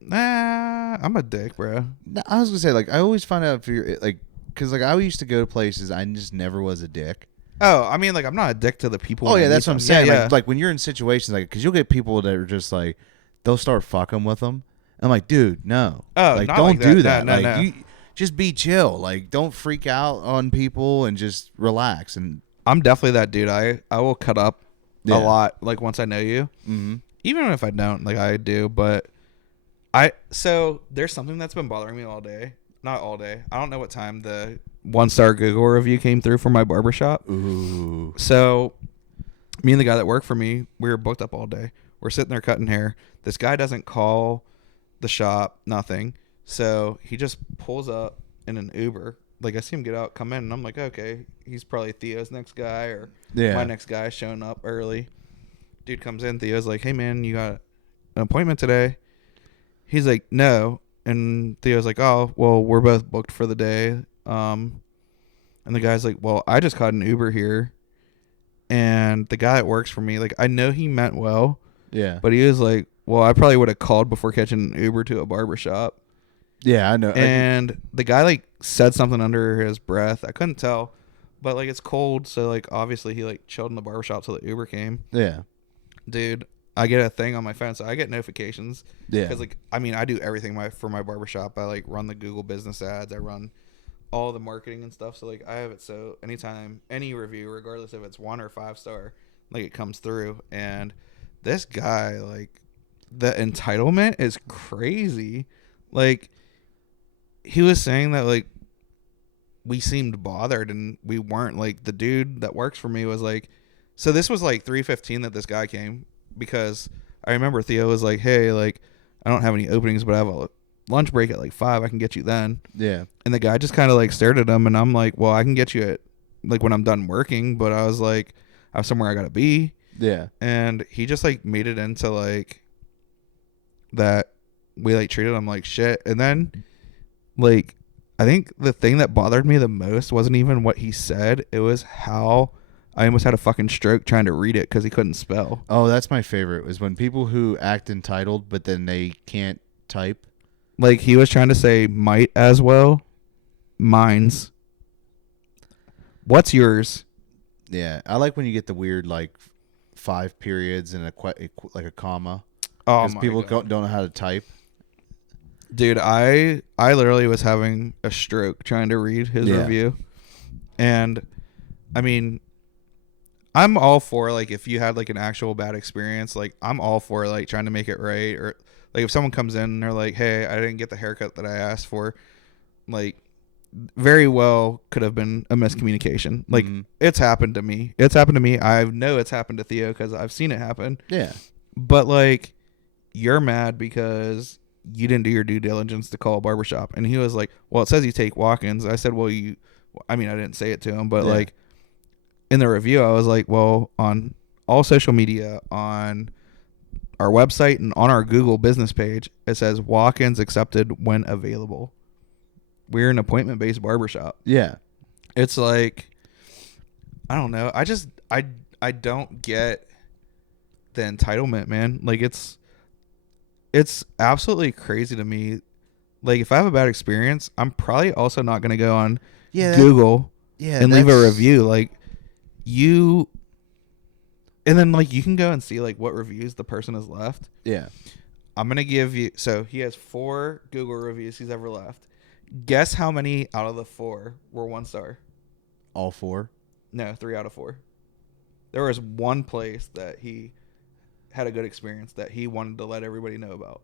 nah, I'm a dick, bro. No, I was gonna say, like, I always find out if you're like, because like I used to go to places, I just never was a dick. Oh, I mean, like, I'm not a dick to the people. Oh when I yeah, meet that's what I'm them. saying. Yeah, Like when you're in situations like, because you'll get people that are just like, they'll start fucking with them. I'm like, dude, no. Oh, like not don't like do that. that. No, like no. you just be chill. Like don't freak out on people and just relax. And I'm definitely that dude. I will cut up Yeah. a lot, like once I know you. mm-hmm. Even if I don't, like I do, but so there's something that's been bothering me all day. Not all day. I don't know what time the 1-star Google review came through for my barbershop. Ooh. So me and the guy that worked for me, we were booked up all day. We're sitting there cutting hair. This guy doesn't call the shop, nothing. So he just pulls up in an Uber. Like I see him get out, come in, and I'm like, okay, he's probably Theo's next guy or Yeah. my next guy showing up early. Dude comes in, Theo's like, hey man, you got an appointment today? He's like, no. And Theo's like, oh, well, we're both booked for the day. And the guy's like, well, I just caught an Uber here. And the guy that works for me, like, I know he meant well, Yeah. but he was like, well, I probably would have called before catching an Uber to a barbershop. Yeah, I know. And the guy, like, said something under his breath. I couldn't tell. But, like, it's cold. So, like, obviously he, like, chilled in the barbershop till the Uber came. Yeah. Dude, I get a thing on my phone. So I get notifications. Yeah. Because, like, I mean, I do everything for my barbershop. I, like, run the Google business ads. I run all the marketing and stuff. So, like, I have it so anytime, any review, regardless if it's 1 or 5-star, like, it comes through. And this guy, like, the entitlement is crazy. Like, he was saying that, like, we seemed bothered and we weren't. Like, the dude that works for me was like, so this was like 3:15 that this guy came, because I remember Theo was like, hey, like, I don't have any openings, but I have a lunch break at like 5. I can get you then. Yeah. And the guy just kind of like stared at him, and I'm like, well, I can get you at like when I'm done working, but I was like, I have somewhere I gotta be. Yeah. And he just like made it into like that we like treated him like shit. And then like I think the thing that bothered me the most wasn't even what he said. It was how I almost had a fucking stroke trying to read it because he couldn't spell. Oh, that's my favorite. Was when people who act entitled but then they can't type. Like he was trying to say might as well. Mine's. What's yours? Yeah, I like when you get the weird like 5 periods and like a comma. Oh Because my people God. don't know how to type. Dude, I literally was having a stroke trying to read his review. And I mean, I'm all for like if you had like an actual bad experience, like I'm all for like trying to make it right. Or like if someone comes in and they're like, hey, I didn't get the haircut that I asked for, like very well could have been a miscommunication. Like it's happened to me. I know it's happened to Theo because I've seen it happen. Yeah. But like you're mad because you didn't do your due diligence to call a barbershop. And he was like, well, it says you take walk-ins. I said, well, I didn't say it to him, but like in the review, I was like, well, on all social media, on our website and on our Google business page, it says walk-ins accepted when available. We're an appointment-based barbershop. Yeah. It's like, I don't know. I don't get the entitlement, man. Like it's absolutely crazy to me. Like if I have a bad experience, I'm probably also not going to go on Google and leave a review. Like and then like you can go and see like what reviews the person has left. Yeah. I'm going to give you, so he has 4 Google reviews he's ever left. Guess how many out of the 4 were 1 star? All 4? No, 3 out of 4. There was one place that he had a good experience that he wanted to let everybody know about.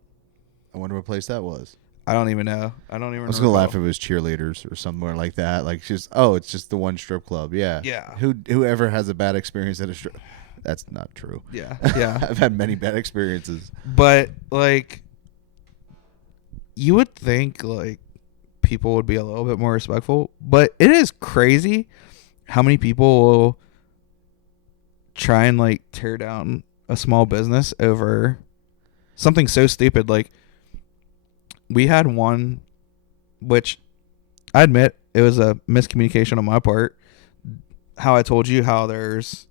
I wonder what place that was. I don't even know. I was gonna laugh if it was cheerleaders or somewhere like that. Like it's just the one strip club. Yeah. Yeah. Whoever has a bad experience at a strip. That's not true. Yeah. Yeah. I've had many bad experiences. But like, you would think like people would be a little bit more respectful, but it is crazy how many people will try and like tear down a small business over something so stupid. Like we had one, which I admit it was a miscommunication on my part. How I told you how there's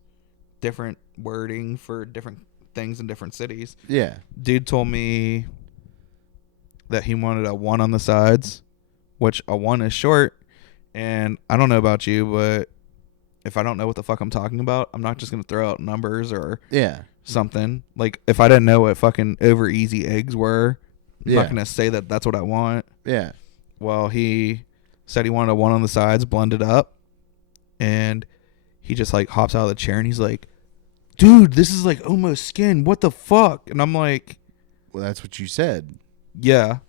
different wording for different things in different cities. Yeah. Dude told me that he wanted a 1 on the sides, which a 1 is short. And I don't know about you, but if I don't know what the fuck I'm talking about, I'm not just going to throw out numbers or something. Like if I didn't know what fucking over easy eggs were, I'm not going to say that that's what I want. Yeah. Well, he said he wanted a 1 on the sides blended up, and he just like hops out of the chair and he's like, dude, this is like almost skin. What the fuck? And I'm like, well, that's what you said. Yeah.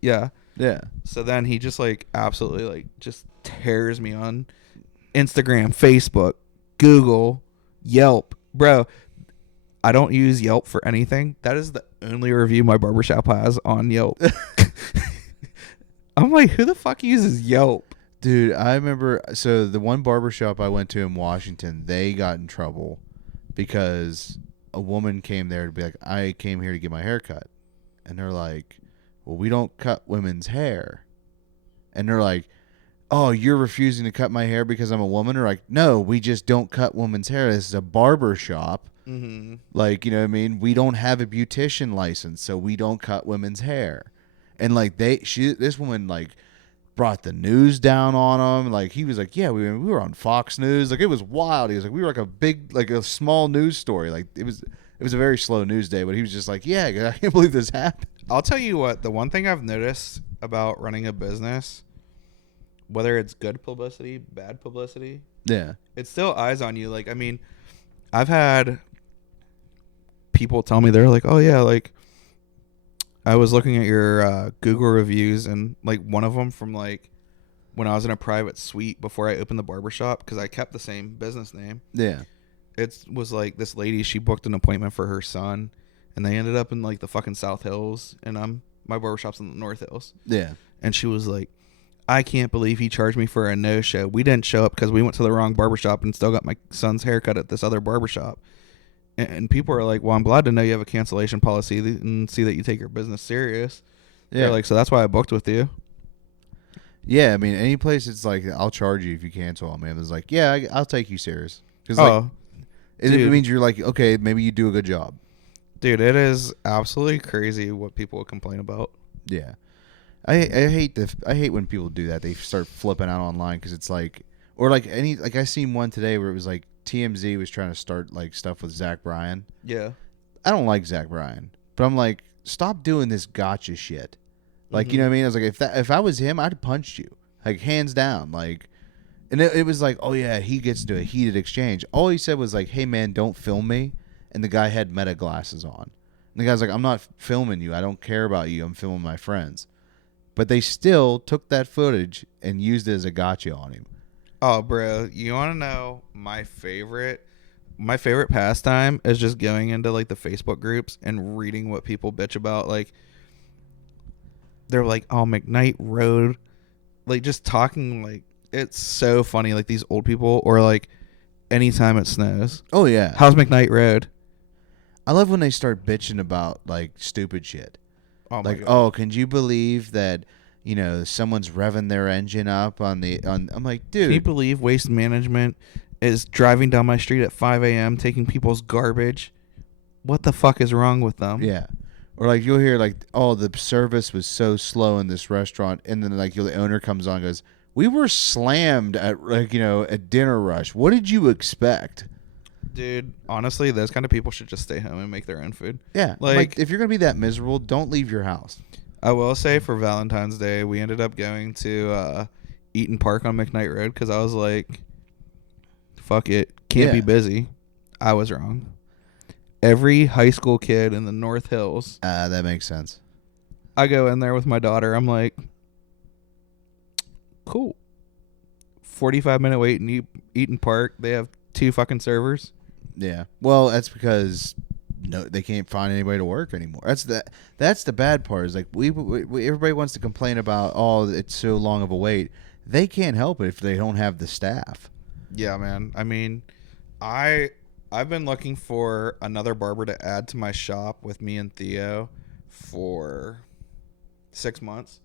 Yeah. Yeah. So then he just like absolutely like just tears me on Instagram, Facebook, Google, Yelp. Bro, I don't use Yelp for anything. That is the only review my barbershop has on Yelp. I'm like, who the fuck uses Yelp? Dude, I remember, so the one barbershop I went to in Washington, they got in trouble because a woman came there to be like, I came here to get my hair cut. And they're like, well, we don't cut women's hair. And they're like, oh, you're refusing to cut my hair because I'm a woman? Or like, no, we just don't cut women's hair. This is a barber shop. Mm-hmm. Like, you know what I mean? We don't have a beautician license, so we don't cut women's hair. And like this woman like brought the news down on him. Like he was like, yeah, we were on Fox News. Like it was wild. He was like, we were like a small news story. Like it was a very slow news day, but he was just like, yeah, I can't believe this happened. I'll tell you what, the one thing I've noticed about running a business, whether it's good publicity, bad publicity, it's still eyes on you. Like, I mean, I've had people tell me, they're like, oh yeah, like I was looking at your Google reviews, and like one of them from like when I was in a private suite before I opened the barbershop, because I kept the same business name. Yeah. It was like this lady, she booked an appointment for her son, and they ended up in like the fucking South Hills, and my barbershop's in the North Hills. Yeah. And she was like, I can't believe he charged me for a no-show. We didn't show up because we went to the wrong barbershop and still got my son's haircut at this other barbershop. And people are like, well, I'm glad to know you have a cancellation policy and see that you take your business serious. Yeah. They're like, so that's why I booked with you. Yeah, I mean, any place it's like, I'll charge you if you cancel on me. It's like, yeah, I'll take you serious. Because it means you're like, okay, maybe you do a good job. Dude, it is absolutely crazy what people complain about. Yeah. I hate when people do that. They start flipping out online because it's like, or like I seen one today where it was like TMZ was trying to start like stuff with Zach Bryan. Yeah. I don't like Zach Bryan, but I'm like, stop doing this gotcha shit. Like, you know what I mean? I was like, if I was him, I'd have punched you, like hands down. Like, and it was like, oh yeah, he gets into a heated exchange. All he said was like, hey man, don't film me. And the guy had Meta glasses on. And the guy's like, I'm not filming you. I don't care about you. I'm filming my friends. But they still took that footage and used it as a gotcha on him. Oh, bro, you want to know my favorite pastime is just going into like the Facebook groups and reading what people bitch about. Like, they're like, oh, McKnight Road, like just talking, like it's so funny. Like these old people, or like anytime it snows. Oh yeah, how's McKnight Road? I love when they start bitching about like stupid shit. Oh my like, God. Oh, can you believe that, you know, someone's revving their engine up on I'm like, dude. Can you believe Waste Management is driving down my street at 5 a.m. taking people's garbage? What the fuck is wrong with them? Yeah. Or like you'll hear like, oh, the service was so slow in this restaurant, and then like the owner comes on and goes, we were slammed at like, you know, at dinner rush. What did you expect? Dude, honestly, those kind of people should just stay home and make their own food. Yeah. Like if you're going to be that miserable, don't leave your house. I will say for Valentine's Day, we ended up going to Eaton Park on McKnight Road because I was like, fuck it. Can't be busy. I was wrong. Every high school kid in the North Hills. That makes sense. I go in there with my daughter. I'm like, cool. 45-minute wait in Eaton Park. They have 2 fucking servers. Yeah. Well, that's because they can't find anybody to work anymore. That's the bad part. Is like we everybody wants to complain about, oh, it's so long of a wait. They can't help it if they don't have the staff. Yeah, man. I mean, I've been looking for another barber to add to my shop with me and Theo for 6 months.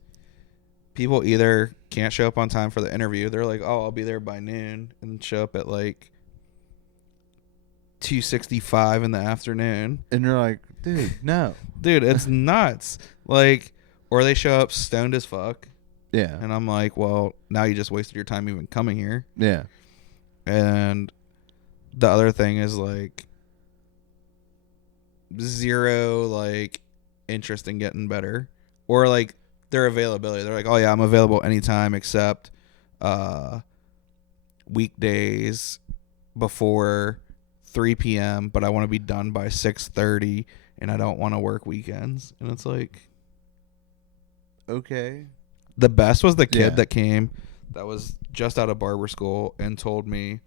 People either can't show up on time for the interview. They're like, oh, I'll be there by noon, and show up at like 2:65 in the afternoon. And you're like, dude, no. Dude, it's nuts. Like, or they show up stoned as fuck. Yeah. And I'm like, well, now you just wasted your time even coming here. Yeah. And the other thing is like zero like interest in getting better, or like their availability. They're like, oh yeah, I'm available anytime except weekdays before 3 p.m. but I want to be done by 6:30 and I don't want to work weekends. And it's like, okay. The best was the kid that came that was just out of barber school and told me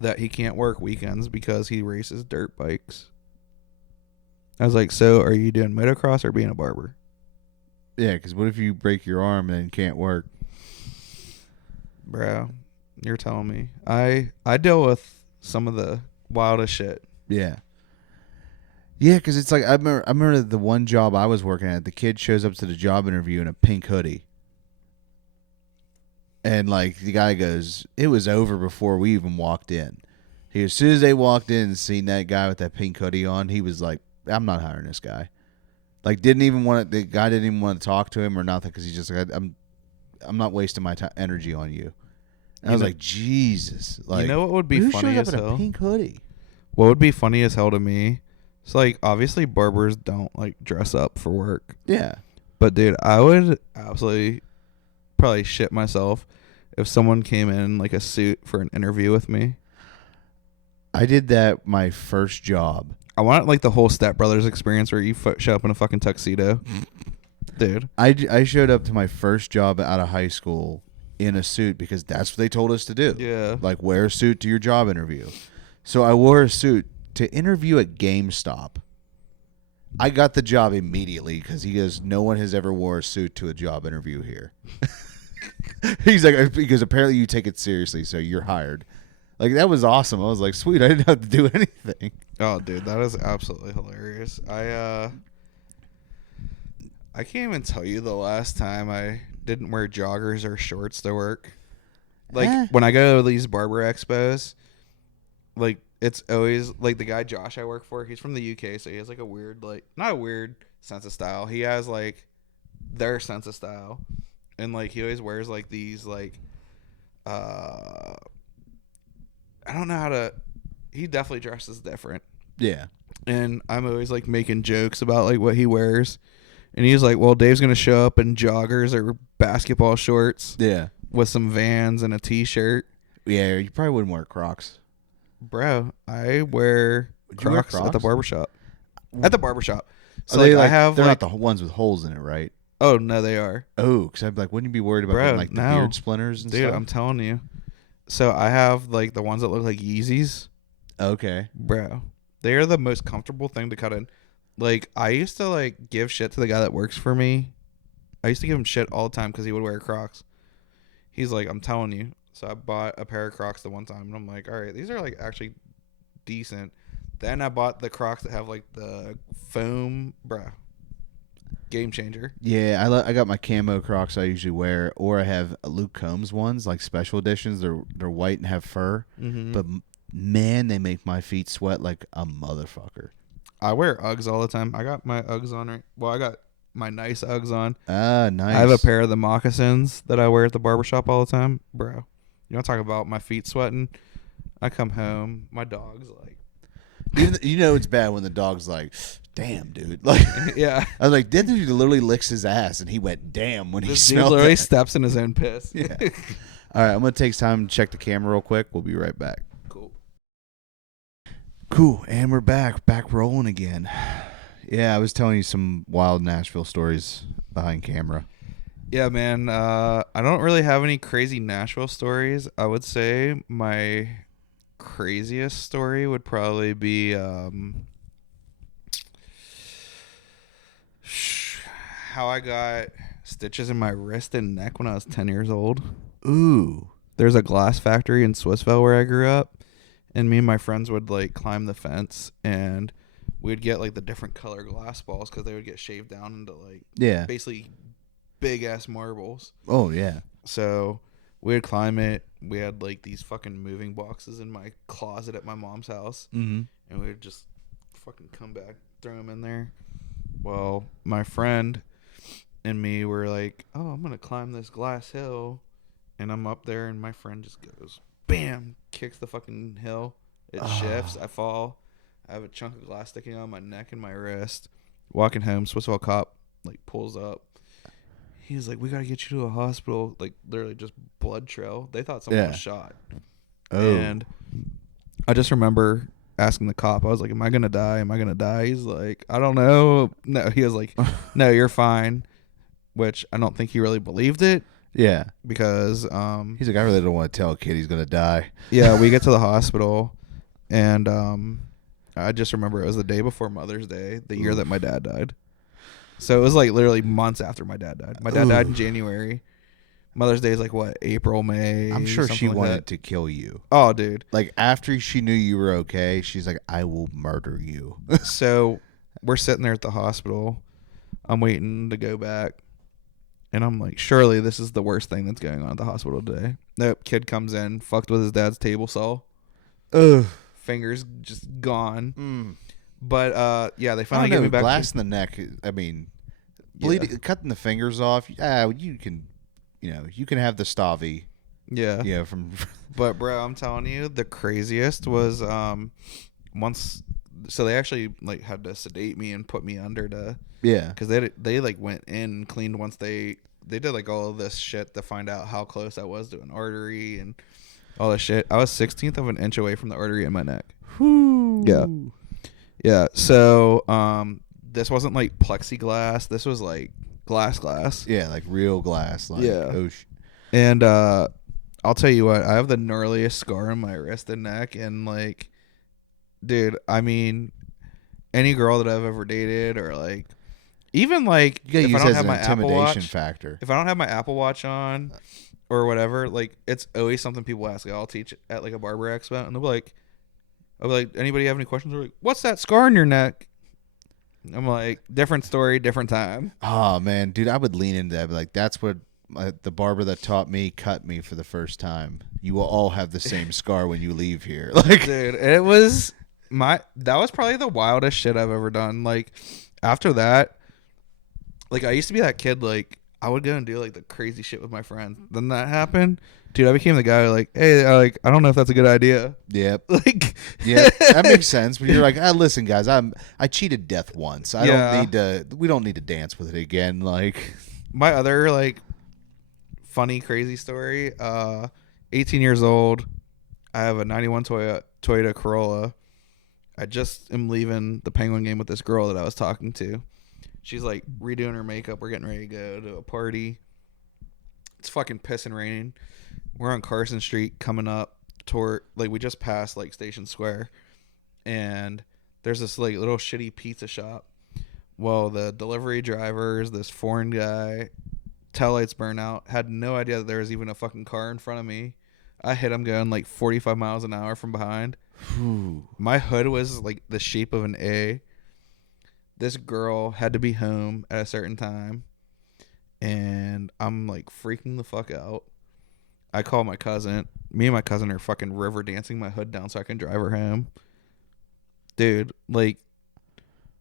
that he can't work weekends because he races dirt bikes. I was like, so are you doing motocross or being a barber? Yeah, because what if you break your arm and can't work? Bro, you're telling me. I deal with some of the wildest shit. Yeah. Yeah, because it's like, I remember the one job I was working at, the kid shows up to the job interview in a pink hoodie. And like the guy goes, it was over before we even walked in. As soon as they walked in and seen that guy with that pink hoodie on, he was like, I'm not hiring this guy. Like, the guy didn't even want to talk to him or nothing, because he's just like, I'm not wasting my energy on you. And I was like, Jesus. Like, you know what would be funny as hell? hell? A pink hoodie. What would be funny as hell to me? It's like, obviously barbers don't like dress up for work. Yeah. But dude, I would absolutely probably shit myself if someone came in like a suit for an interview with me. I did that my first job. I want like the whole Step Brothers experience where you show up in a fucking tuxedo. Dude. I showed up to my first job out of high school in a suit because that's what they told us to do. Yeah. Like, wear a suit to your job interview. So I wore a suit to interview at GameStop. I got the job immediately because he goes, no one has ever wore a suit to a job interview here. He's like, because apparently you take it seriously, so you're hired. Like, that was awesome. I was like, sweet, I didn't have to do anything. Oh, dude, that is absolutely hilarious. I can't even tell you the last time I didn't wear joggers or shorts to work. Like, when I go to these Barber expos, like, it's always, like, the guy Josh I work for, he's from the UK, so he has, like, a weird, like, not a weird sense of style. He has, like, their sense of style. And, like, he always wears, like, these, like, I don't know how to, he definitely dresses different. Yeah. And I'm always, like, making jokes about, like, what he wears. And he's like, well, Dave's going to show up in joggers or basketball shorts. Yeah. With some Vans and a T-shirt. Yeah, you probably wouldn't wear Crocs. Bro, I wear Crocs at the barbershop. At the barbershop. So, like, I have, they're like, not the ones with holes in it, right? Oh, no, they are. Oh, because I'm like, wouldn't you be worried about getting, like, the beard splinters and stuff? Dude, I'm telling you. So I have, like, the ones that look like Yeezys. Okay. Bro, they are the most comfortable thing to cut in. Like, I used to, like, give shit to the guy that works for me. I used to give him shit all the time because he would wear Crocs. He's like, I'm telling you. So I bought a pair of Crocs the one time, and I'm like, all right, these are, like, actually decent. Then I bought the Crocs that have, like, the foam. Bro. Game changer. Yeah, I got my camo Crocs I usually wear, or I have Luke Combs ones, like special editions. They're white and have fur, but man, they make my feet sweat like a motherfucker. I wear Uggs all the time. I got my Uggs on right. Well, I got my nice Uggs on. Ah, nice. I have a pair of the moccasins that I wear at the barbershop all the time, bro. You want to talk about my feet sweating? I come home, my dog's like, you know it's bad when the dog's like, damn, dude. Like, yeah. I was like, that dude literally licks his ass, and he went, damn, when he smelled literally it. steps in his own piss. Yeah. All right, I'm going to take time to check the camera real quick. We'll be right back. Cool, and we're back rolling again. Yeah, I was telling you some wild Nashville stories behind camera. Yeah, man. I don't really have any crazy Nashville stories. I would say my craziest story would probably be how I got stitches in my wrist and neck when I was 10 years old. Ooh. There's a glass factory in Swissville where I grew up, and me and my friends would, like, climb the fence, and we'd get, like, the different color glass balls because they would get shaved down into, like, basically big-ass marbles. Oh, yeah. So we would climb it. We had, like, these fucking moving boxes in my closet at my mom's house, and we would just fucking come back, throw them in there. Well, my friend and me were like, oh, I'm going to climb this glass hill. And I'm up there, and my friend just goes, bam, kicks the fucking hill. It shifts. I fall. I have a chunk of glass sticking out of my neck and my wrist. Walking home, Swissville cop, like, pulls up. He's like, we got to get you to a hospital. Like, literally just blood trail. They thought someone was shot. Oh. And I just remember asking the cop, I was like, am I going to die? Am I going to die? He's like, I don't know. No, he was like, no, you're fine. Which I don't think he really believed it. Yeah. Because he's like, I really don't want to tell a kid he's going to die. Yeah, we get to the hospital, and I just remember it was the day before Mother's Day, the year that my dad died. So it was, like, literally months after my dad died. My dad died in January. Mother's Day is, like, what, April, May? I'm sure she like wanted to kill you. Oh, dude. Like, after she knew you were okay, she's like, I will murder you. So we're sitting there at the hospital. I'm waiting to go back. And I'm like, surely this is the worst thing that's going on at the hospital today. Nope. Kid comes in, fucked with his dad's table saw. Ugh. Fingers just gone. But, yeah, they finally get me back. Glass in the neck, I mean, cutting the fingers off, you can have the Stavi. Yeah. Yeah. But, bro, I'm telling you, the craziest was once. So they actually, like, had to sedate me and put me under to. Yeah. Because they like went in and cleaned once they did, like, all of this shit to find out how close I was to an artery and all this shit. I was 16th of an inch away from the artery in my neck. Whew. Yeah. Yeah. So this wasn't like plexiglass. This was like glass. Yeah, like real glass. Like, yeah. And I'll tell you what, I have the gnarliest scar on my wrist and neck, and, like, dude, I mean, any girl that I've ever dated, or like even like You gotta if I use don't it as have an my Apple intimidation Watch, factor. if I don't have my Apple Watch on or whatever, like it's always something people ask. Like, I'll teach at like a barber expo, and they'll be like, "I'll be like, anybody have any questions?" They're like, "What's that scar on your neck?" I'm like, different story, different time. Oh man, dude, I would lean into that. Be like, that's what the barber that taught me cut me for the first time. You will all have the same scar when you leave here. Like, Dude, that was probably the wildest shit I've ever done. Like after that, like I used to be that kid, like I would go and do like the crazy shit with my friends. Then that happened, dude. I became the guy like, hey, I don't know if that's a good idea. yep, Like, yeah, that makes sense. But you're like, listen, guys, I cheated death once. I Yeah. don't need to. We don't need to dance with it again. Like, my other like funny crazy story. 18 years old. I have a 91 Toyota Corolla. I just am leaving the Penguin game with this girl that I was talking to. She's like redoing her makeup. We're getting ready to go to a party. It's fucking pissing raining. We're on Carson Street coming up toward, like, we just passed like Station Square, and there's this like little shitty pizza shop. Well, the delivery drivers, this foreign guy, taillights burn out, had no idea that there was even a fucking car in front of me. I hit him going like 45 miles an hour from behind. whew. My hood was like the shape of an A. This girl had to be home at a certain time, and I'm like freaking the fuck out. I call my cousin. Me and my cousin are fucking river dancing my hood down so I can drive her home. Dude, like,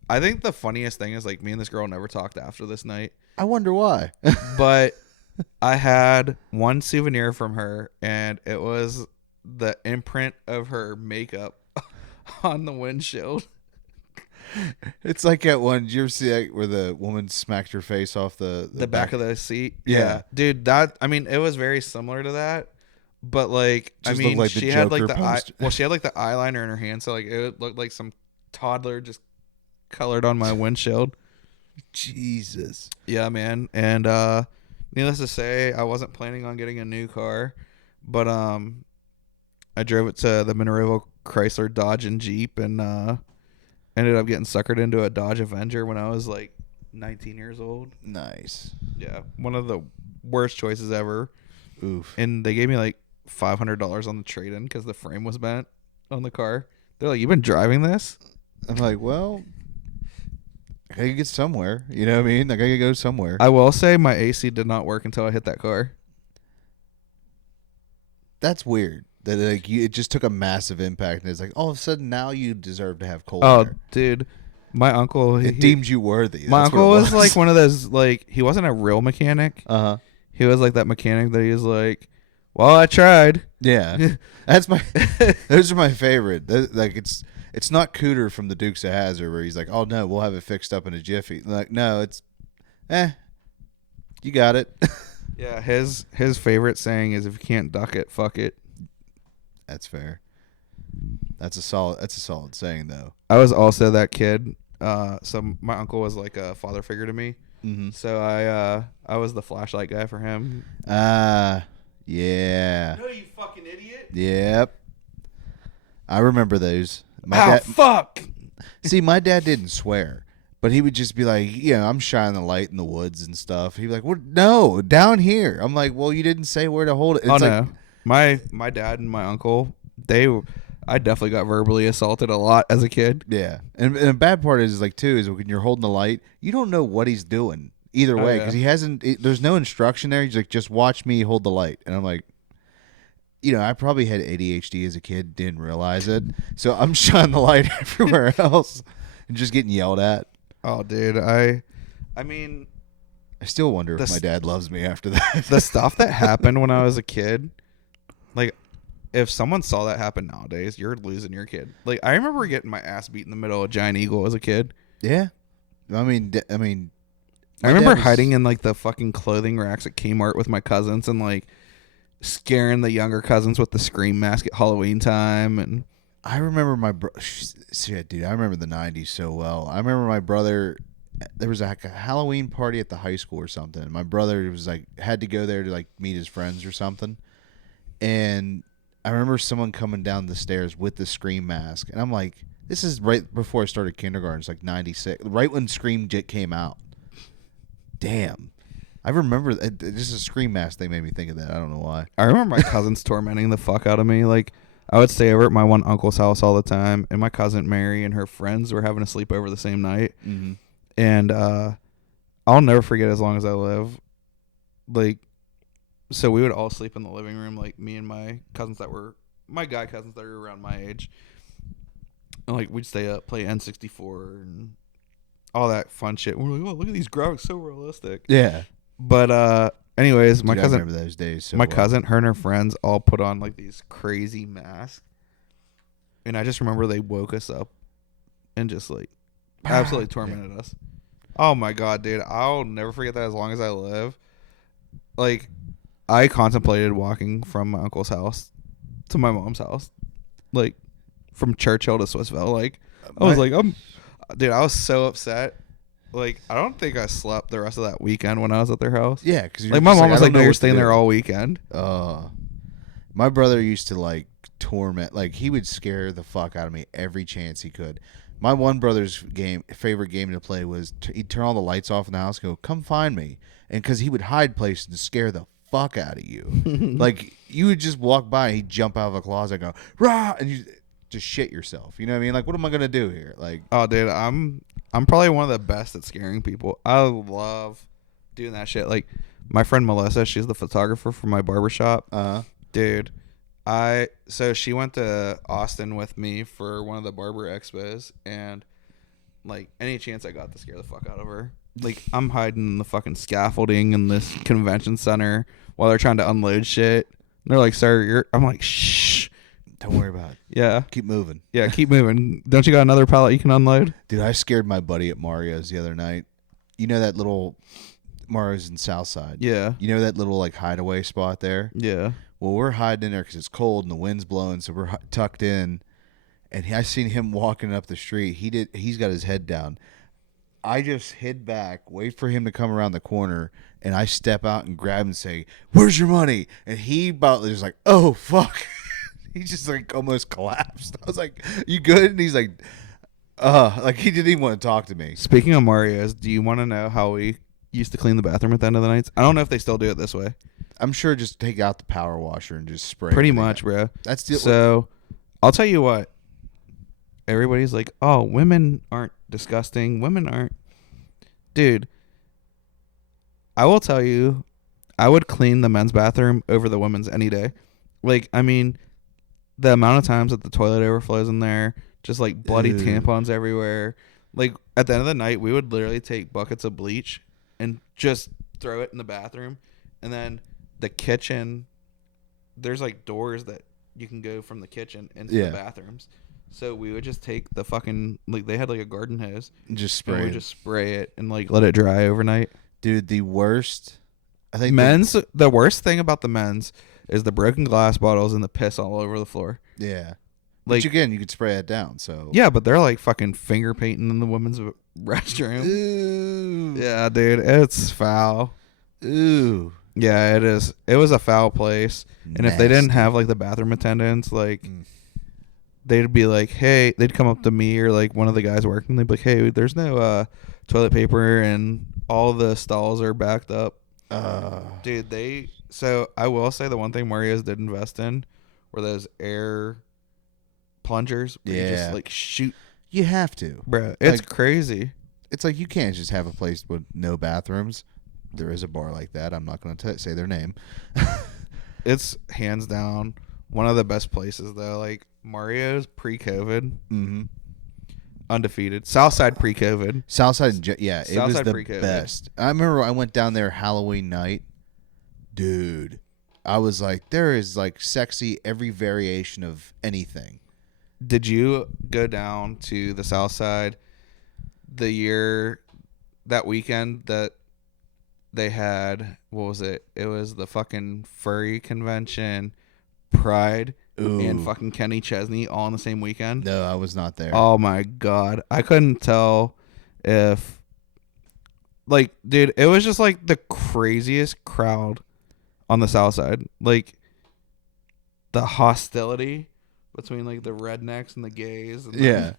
I think the funniest thing is like me and this girl never talked after this night. I wonder why. But I had one souvenir from her, and it was the imprint of her makeup on the windshield. It's like at one. Did you ever see that where the woman smacked her face off the Back of the seat. Yeah. Dude, that, I mean, it was very similar to that, but like, Just I looked mean, like the she had like Joker the eye, poster. well, she had like the eyeliner in her hand, so like it looked like some toddler just colored on my windshield. Jesus. Yeah, man. And needless to say, I wasn't planning on getting a new car, but I drove it to the Monroeville Chrysler Dodge and Jeep, and ended up getting suckered into a Dodge Avenger when I was like 19 years old. Nice. Yeah, one of the worst choices ever. Oof. And they gave me like $500 on the trade-in because the frame was bent on the car. They're like, "You've been driving this?" I'm like, well, I gotta get somewhere. You know what I mean? I gotta go somewhere. I will say my AC did not work until I hit that car. That's weird. That like it just took a massive impact, and it's like all of a sudden now you deserve to have cold Oh, air. dude, my uncle. It deemed you worthy. My That's what uncle it was like one of those, like, he wasn't a real mechanic. Uh-huh. He was like that mechanic that he was like, "Well, I tried." Yeah. That's my. Those are my favorite. Like it's not Cooter from the Dukes of Hazzard where he's like, oh no, we'll have it fixed up in a jiffy. Like no, it's, you got it. Yeah, his favorite saying is, "If you can't duck it, fuck it." That's fair. That's a solid saying though. I was also that kid. So my uncle was like a father figure to me. Mm-hmm. So I was the flashlight guy for him. Yeah. No, you fucking idiot. Yep. I remember those. Fuck. See, my dad didn't swear, but he would just be like, I'm shining the light in the woods and stuff. He'd be like, "What? No, down here." I'm like, "Well, you didn't say where to hold it." It's No. My dad and my uncle, I definitely got verbally assaulted a lot as a kid. Yeah, and the bad part is like too is when you're holding the light, you don't know what he's doing either way because he hasn't. There's no instruction there. He's like, "Just watch me hold the light," and I'm like, I probably had ADHD as a kid, didn't realize it, so I'm shining the light everywhere else and just getting yelled at. Oh, dude, I mean, I still wonder if my dad loves me after that. The stuff that happened when I was a kid, like, if someone saw that happen nowadays, you're losing your kid. Like, I remember getting my ass beat in the middle of Giant Eagle as a kid. Yeah, I mean, I remember hiding in like the fucking clothing racks at Kmart with my cousins and like scaring the younger cousins with the Scream mask at Halloween time. And I remember shit, dude. I remember the '90s so well. I remember my brother. There was like a Halloween party at the high school or something. And my brother was like had to go there to like meet his friends or something. And I remember someone coming down the stairs with the Scream mask, and I'm like, This is right before I started kindergarten. It's like 96, right when Scream came out. Damn. I remember just a Scream mask thing made me think of that. I don't know why. I remember my cousins tormenting the fuck out of me. Like, I would stay over at my one uncle's house all the time, and my cousin Mary and her friends were having a sleepover the same night. Mm-hmm. And I'll never forget as long as I live. Like, so we would all sleep in the living room, like me and my cousins that were my guy cousins that were around my age. And like we'd stay up, play N64 and all that fun shit. We're like, oh, look at these graphics, so realistic. Yeah. But anyways, Dude, my cousin, I remember those days. So cousin, her and her friends all put on like these crazy masks, and I just remember they woke us up and just like absolutely tormented us. Oh my god, dude, I'll never forget that as long as I live. Like, I contemplated walking from my uncle's house to my mom's house, like from Churchill to Swissville. Like, I was like, dude, I was so upset. Like, I don't think I slept the rest of that weekend when I was at their house. Yeah, because like my mom was like, "No, you're staying there all weekend." My brother used to like torment. Like, he would scare the fuck out of me every chance he could. My one brother's favorite game to play was he'd turn all the lights off in the house, and go, "Come find me," and because he would hide places to scare the fuck out of you. Like, you would just walk by, and he'd jump out of a closet, and go rah, and you just shit yourself. You know what I mean? Like, what am I gonna do here? Like, oh, dude, I'm probably one of the best at scaring people. I love doing that shit. Like, my friend Melissa, she's the photographer for my barber shop. Dude, so she went to Austin with me for one of the barber expos, and like any chance I got to scare the fuck out of her. Like, I'm hiding in the fucking scaffolding in this convention center while they're trying to unload shit. And they're like, "Sir, I'm like, shh. Don't worry about it. Yeah. Keep moving. Yeah, keep moving. Don't you got another pallet you can unload?" Dude, I scared my buddy at Mario's the other night. You know that little Mario's in Southside? Yeah. You know that little like hideaway spot there? Yeah. Well, we're hiding in there because it's cold and the wind's blowing, so we're tucked in. And I seen him walking up the street. He's got his head down. I just hid back, wait for him to come around the corner, and I step out and grab him and say, "Where's your money?" And he about was like, "Oh fuck." He just like almost collapsed. I was like, "You good?" And he's like he didn't even want to talk to me. Speaking of Mario's, do you want to know how we used to clean the bathroom at the end of the nights? I don't know if they still do it this way. I'm sure just take out the power washer and just spray. Pretty much, bro. That's the So, I'll tell you what. Everybody's like, "Oh, women aren't disgusting. Women aren't." Dude, I will tell you, I would clean the men's bathroom over the women's any day. Like, I mean, the amount of times that the toilet overflows in there, just like bloody tampons everywhere. Like, at the end of the night, we would literally take buckets of bleach and just throw it in the bathroom. And then the kitchen, there's like doors that you can go from the kitchen into the bathrooms. So we would just take the fucking, like, they had like a garden hose. Just spray it. Just spray it and like let it dry overnight. Dude, the worst. I think the worst thing about the men's is the broken glass bottles and the piss all over the floor. Yeah. Like, which again, you could spray it down. So yeah, but they're like fucking finger painting in the women's restroom. Ooh. Yeah, dude, it's foul. Ooh. Yeah, it is. It was a foul place. And if they didn't have like the bathroom attendants, like they'd be like, "Hey," they'd come up to me or like one of the guys working. They'd be like, "Hey, there's no toilet paper and all the stalls are backed up." Dude, so I will say the one thing Mario's did invest in were those air plungers where you just like shoot. You have to, bro. It's like, crazy. It's like you can't just have a place with no bathrooms. There is a bar like that. I'm not going to say their name. It's hands down one of the best places though. Like Mario's pre-COVID, undefeated. Southside pre-COVID. Southside, yeah, it was the pre-COVID. best. I remember I went down there Halloween night, dude. I was like, there is like sexy every variation of anything. Did you go down to the Southside that weekend that they had? What was it? It was the fucking furry convention, Pride, and fucking Kenny Chesney all on the same weekend. No, I was not there. Oh my god, I couldn't tell if, like, dude, it was just like the craziest crowd on the South Side. Like, the hostility between like the rednecks and the gays. And Yeah.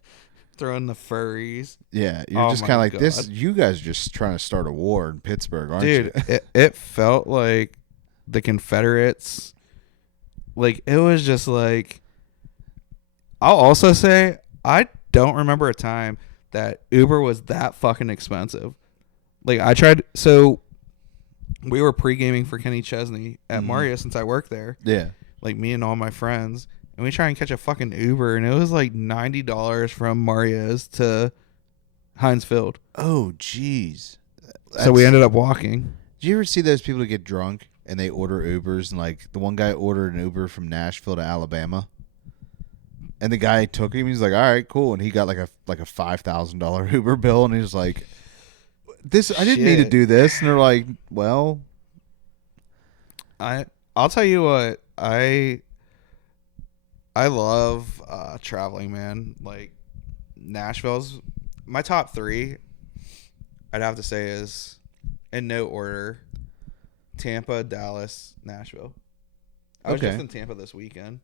throwing the furries. Yeah, you're Oh just my kind of like God. this. You guys are just trying to start a war in Pittsburgh, aren't Dude, you? it felt like the Confederates. Like, it was just like, I'll also say, I don't remember a time that Uber was that fucking expensive. Like, I tried, so we were pre-gaming for Kenny Chesney at Mario since I worked there. Yeah. Like, me and all my friends. And we try and catch a fucking Uber, and it was like $90 from Mario's to Heinz Field. Oh, jeez. So we ended up walking. Do you ever see those people that get drunk and they order Ubers, and like the one guy ordered an Uber from Nashville to Alabama, and the guy took him. He's like, "All right, cool," and he got like a $5,000 Uber bill, and he was like, "This I didn't need to do this," and they're like, "Well, I'll tell you what, I love traveling, man. Like, Nashville's my top 3. I'd have to say is, in no order, Tampa, Dallas, Nashville. I was just in Tampa this weekend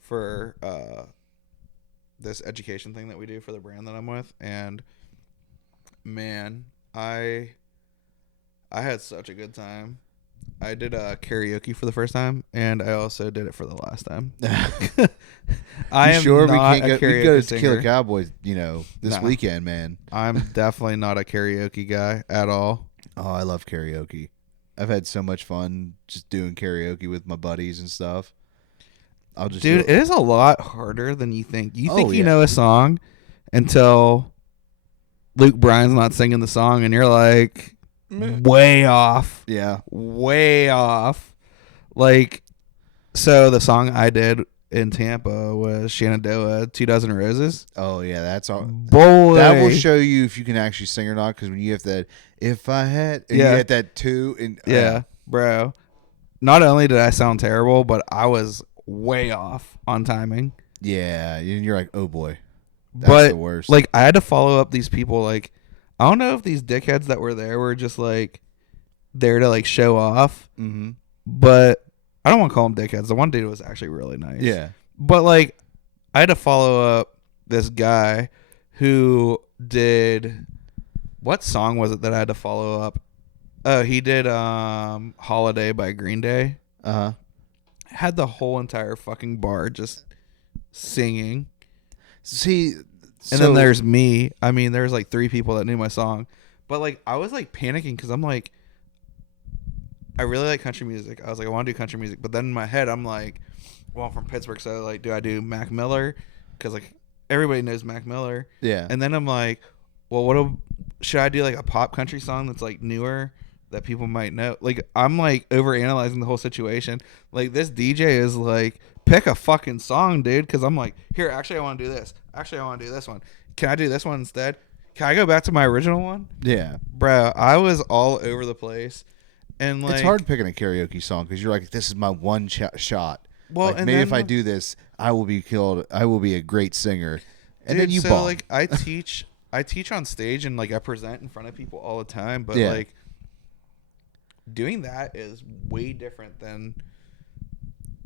for this education thing that we do for the brand that I'm with, and man, I had such a good time. I did karaoke for the first time, and I also did it for the last time. I am sure not we can't a go, we karaoke go to singer. Killer Cowboys, this Nah. weekend, man." I'm definitely not a karaoke guy at all. Oh, I love karaoke. I've had so much fun just doing karaoke with my buddies and stuff. I'll just Dude, do it is a lot harder than you think. You think Oh, you yeah. know a song until Luke Bryan's not singing the song, and you're like, way off. Yeah. Way off. Like, so the song I did in Tampa was Shenandoah, 2 Dozen Roses. Oh yeah, that's all. Boy. That will show you if you can actually sing or not. Because when you have that, if I had, and you Yeah. had that too, and Yeah, bro. Not only did I sound terrible, but I was way off on timing. yeah, and you're like, oh boy, that's But the worst. like, I had to follow up these people. Like, I don't know if these dickheads that were there were just like there to like show off, mm-hmm. but I don't want to call them dickheads. The one dude was actually really nice. Yeah, But like, I had to follow up this guy who did, what song was it that I had to follow up? Oh, he did Holiday by Green Day. Had the whole entire fucking bar just singing. See, And then there's me. I mean, there's like 3 people that knew my song. But like, I was like panicking because I'm like, I really like country music. I was like, I want to do country music. But then in my head, I'm like, well, I'm from Pittsburgh, so like, do I do Mac Miller? Because like everybody knows Mac Miller. yeah, And then I'm like, well, should I do like a pop country song that's like newer that people might know? Like, I'm like overanalyzing the whole situation. Like, this DJ is like, pick a fucking song, dude. Because I'm like, here, actually, I want to do this. Actually, I want to do this one. Can I do this one instead? Can I go back to my original one? yeah. Bro, I was all over the place. And like, It's hard picking a karaoke song because you're like, this is my one shot. Well, like, and maybe then, if I do this, I will be killed. I will be a great singer. And dude, then you so bomb. like, I teach on stage and like I present in front of people all the time, but Yeah. like, doing that is way different than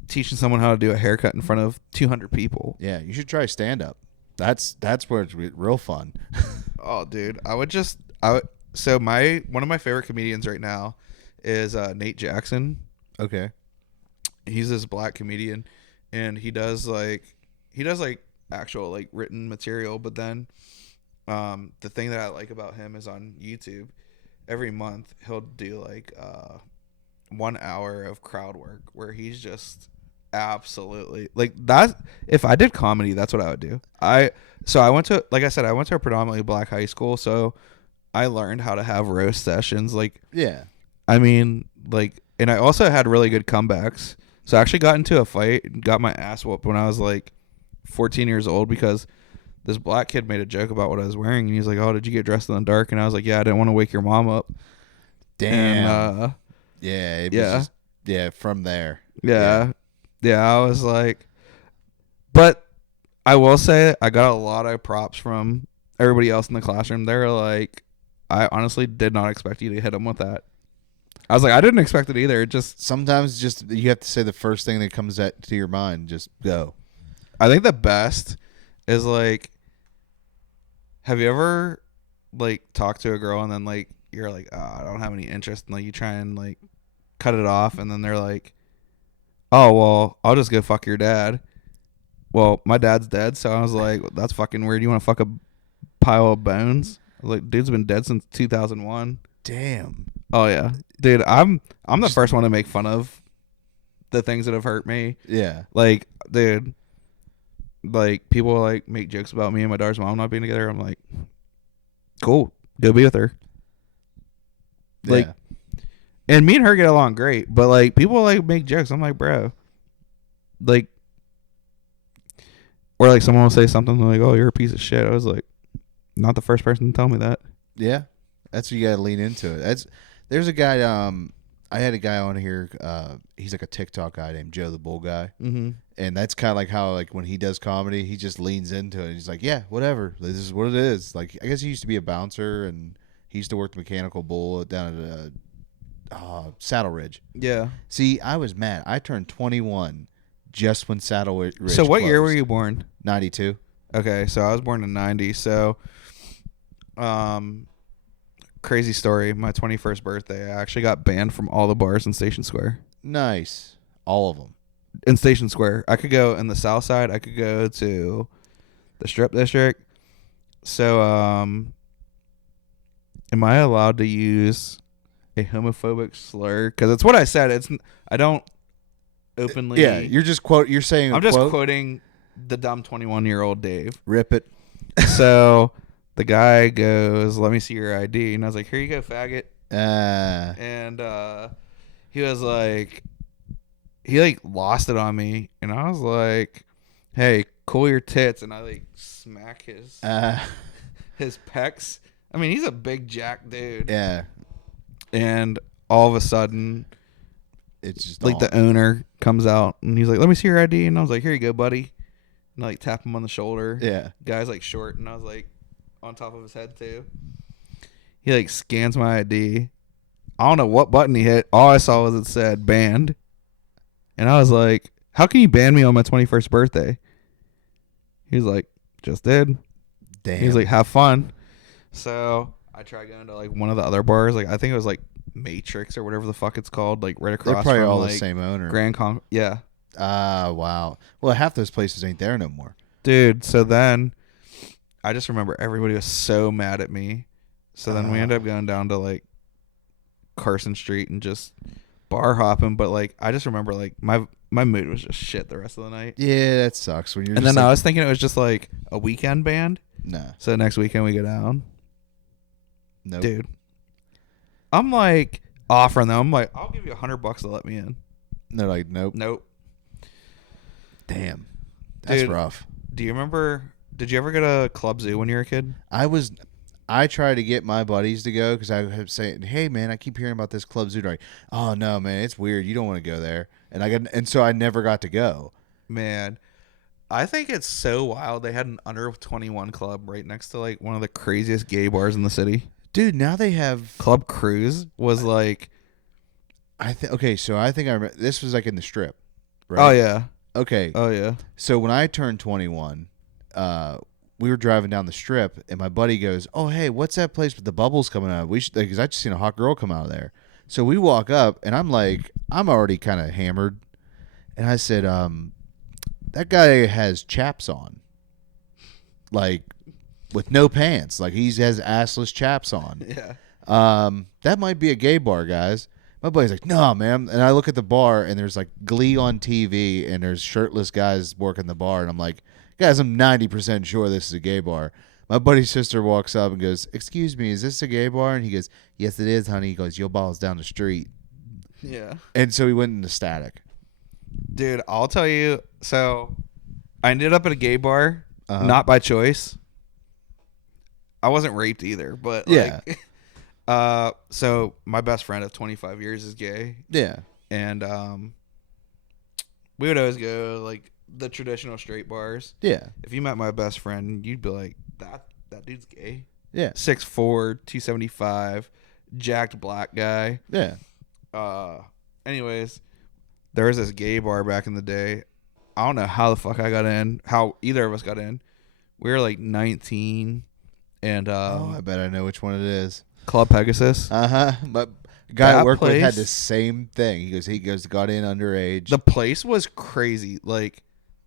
teaching someone how to do a haircut in front of 200 people. Yeah, you should try stand up. That's where it's real fun. Oh, dude, so one of my favorite comedians right now is Nate Jackson. Okay. He's this black comedian, and he does like actual like written material, but then the thing that I like about him is on YouTube every month he'll do like 1 hour of crowd work where he's just absolutely like that. If I did comedy, that's what I would do. I went to, like I said, I went to a predominantly black high school, so I learned how to have roast sessions. Like, Yeah. I mean, like, and I also had really good comebacks. So I actually got into a fight and got my ass whooped when I was like 14 years old because this black kid made a joke about what I was wearing, and he's like, "Oh, did you get dressed in the dark?" And I was like, "Yeah, I didn't want to wake your mom up." Damn. And, yeah. It was yeah. just, from there. yeah, I was like, but I will say I got a lot of props from everybody else in the classroom. They were like, "I honestly did not expect you to hit him with that." I was like, I didn't expect it either. It just, Sometimes just you have to say the first thing that comes to your mind. Just go. I think the best is like, have you ever like talked to a girl and then like you're like, oh, I don't have any interest, and like you try and like cut it off, and then they're like, oh well, I'll just go fuck your dad. Well, my dad's dead, so I was like, that's fucking weird. You want to fuck a pile of bones? I was like, dude's been dead since 2001. Damn. Oh yeah, dude. I'm the first one to make fun of the things that have hurt me. Yeah. Like, dude, like people like make jokes about me and my daughter's mom not being together. I'm like, cool, go be with her. Like, and me and her get along great, but like people like make jokes. I'm like, bro, like, or like someone will say something like, oh, you're a piece of shit. I was like, not the first person to tell me that. Yeah. That's what you got to lean into it. There's a guy, I had a guy on here, he's like a TikTok guy named Joe the Bull Guy. Mm-hmm. And that's kind of like how, like, when he does comedy, he just leans into it. He's like, yeah, whatever. This is what it is. Like, I guess he used to be a bouncer, and he used to work the mechanical bull down at Saddle Ridge. Yeah. See, I was mad. I turned 21 just when Saddle Ridge So what year were closed. you born? 92. Okay, so I was born in 90. So, crazy story. My 21st birthday, I actually got banned from all the bars in Station Square. Nice. All of them. In Station Square, I could go in the South Side. I could go to the Strip District. So, am I allowed to use a homophobic slur? Because it's what I said. I don't openly. Yeah, you're just You're saying. I'm just quoting the dumb 21-year-old Dave. Rip it. So the guy goes, "Let me see your ID," and I was like, "Here you go, faggot." And he was like, he like lost it on me, and I was like, "Hey, cool your tits," and I like smack his pecs. I mean, he's a big jack dude. Yeah. And all of a sudden, it's just like the owner comes out and he's like, "Let me see your ID," and I was like, "Here you go, buddy," and I like tap him on the shoulder. Yeah. Guy's like short, and I was like on top of his head too. He like scans my ID. I don't know what button he hit. All I saw was it said banned. And I was like, how can you ban me on my 21st birthday? He was like, just did. Damn. He was like, have fun. So I tried going to like one of the other bars. Like I think it was like Matrix or whatever the fuck it's called. Like right across They're probably from all like the same owner. Yeah. Wow. Well, half those places ain't there no more. Dude, so then I just remember everybody was so mad at me. So then we ended up going down to like Carson Street and just bar hopping. But like I just remember like my mood was just shit the rest of the night. Yeah, that sucks. When you're and just then like, I was thinking it was just like a weekend band. Nah. So next weekend we go down. Nope. Dude. I'm like offering them. I'm like, I'll give you $100 to let me in. And they're like, nope. Nope. Damn. That's Dude, rough. Do you remember? Did you ever go to Club Zoo when you were a kid? I tried to get my buddies to go because I was saying, hey, man, I keep hearing about this Club Zoo. Like, oh, no, man, it's weird. You don't want to go there. And so I never got to go. Man, I think it's so wild. They had an under 21 club right next to like one of the craziest gay bars in the city. Dude, now they have Club Cruise was like. Okay, so I think I remember. This was like in the Strip, right? Oh, yeah. Okay. Oh, yeah. So when I turned 21, we were driving down the Strip, and my buddy goes, "Oh, hey, what's that place with the bubbles coming out? We should, because I just seen a hot girl come out of there." So we walk up, and I'm like, I'm already kind of hammered, and I said, "That guy has chaps on, like with no pants, like he has assless chaps on." Yeah. That might be a gay bar, guys. My buddy's like, "No, man." And I look at the bar, and there's like Glee on TV, and there's shirtless guys working the bar, and I'm like, guys, I'm 90% sure this is a gay bar. My buddy's sister walks up and goes, "Excuse me, is this a gay bar?" And he goes, "Yes, it is, honey." He goes, "Your ball's down the street." Yeah. And so he went into static. Dude, I'll tell you. So I ended up at a gay bar, not by choice. I wasn't raped either, but Yeah. so my best friend of 25 years is gay. Yeah. And we would always go like the traditional straight bars. Yeah. If you met my best friend, you'd be like, that dude's gay. Yeah. 6'4", 275, jacked black guy. Yeah. Anyways, there was this gay bar back in the day. I don't know how the fuck I got in, how either of us got in. We were like 19 and I bet I know which one it is. Club Pegasus. But guy I That worked with had place- the same thing. He goes got in underage. The place was crazy. Like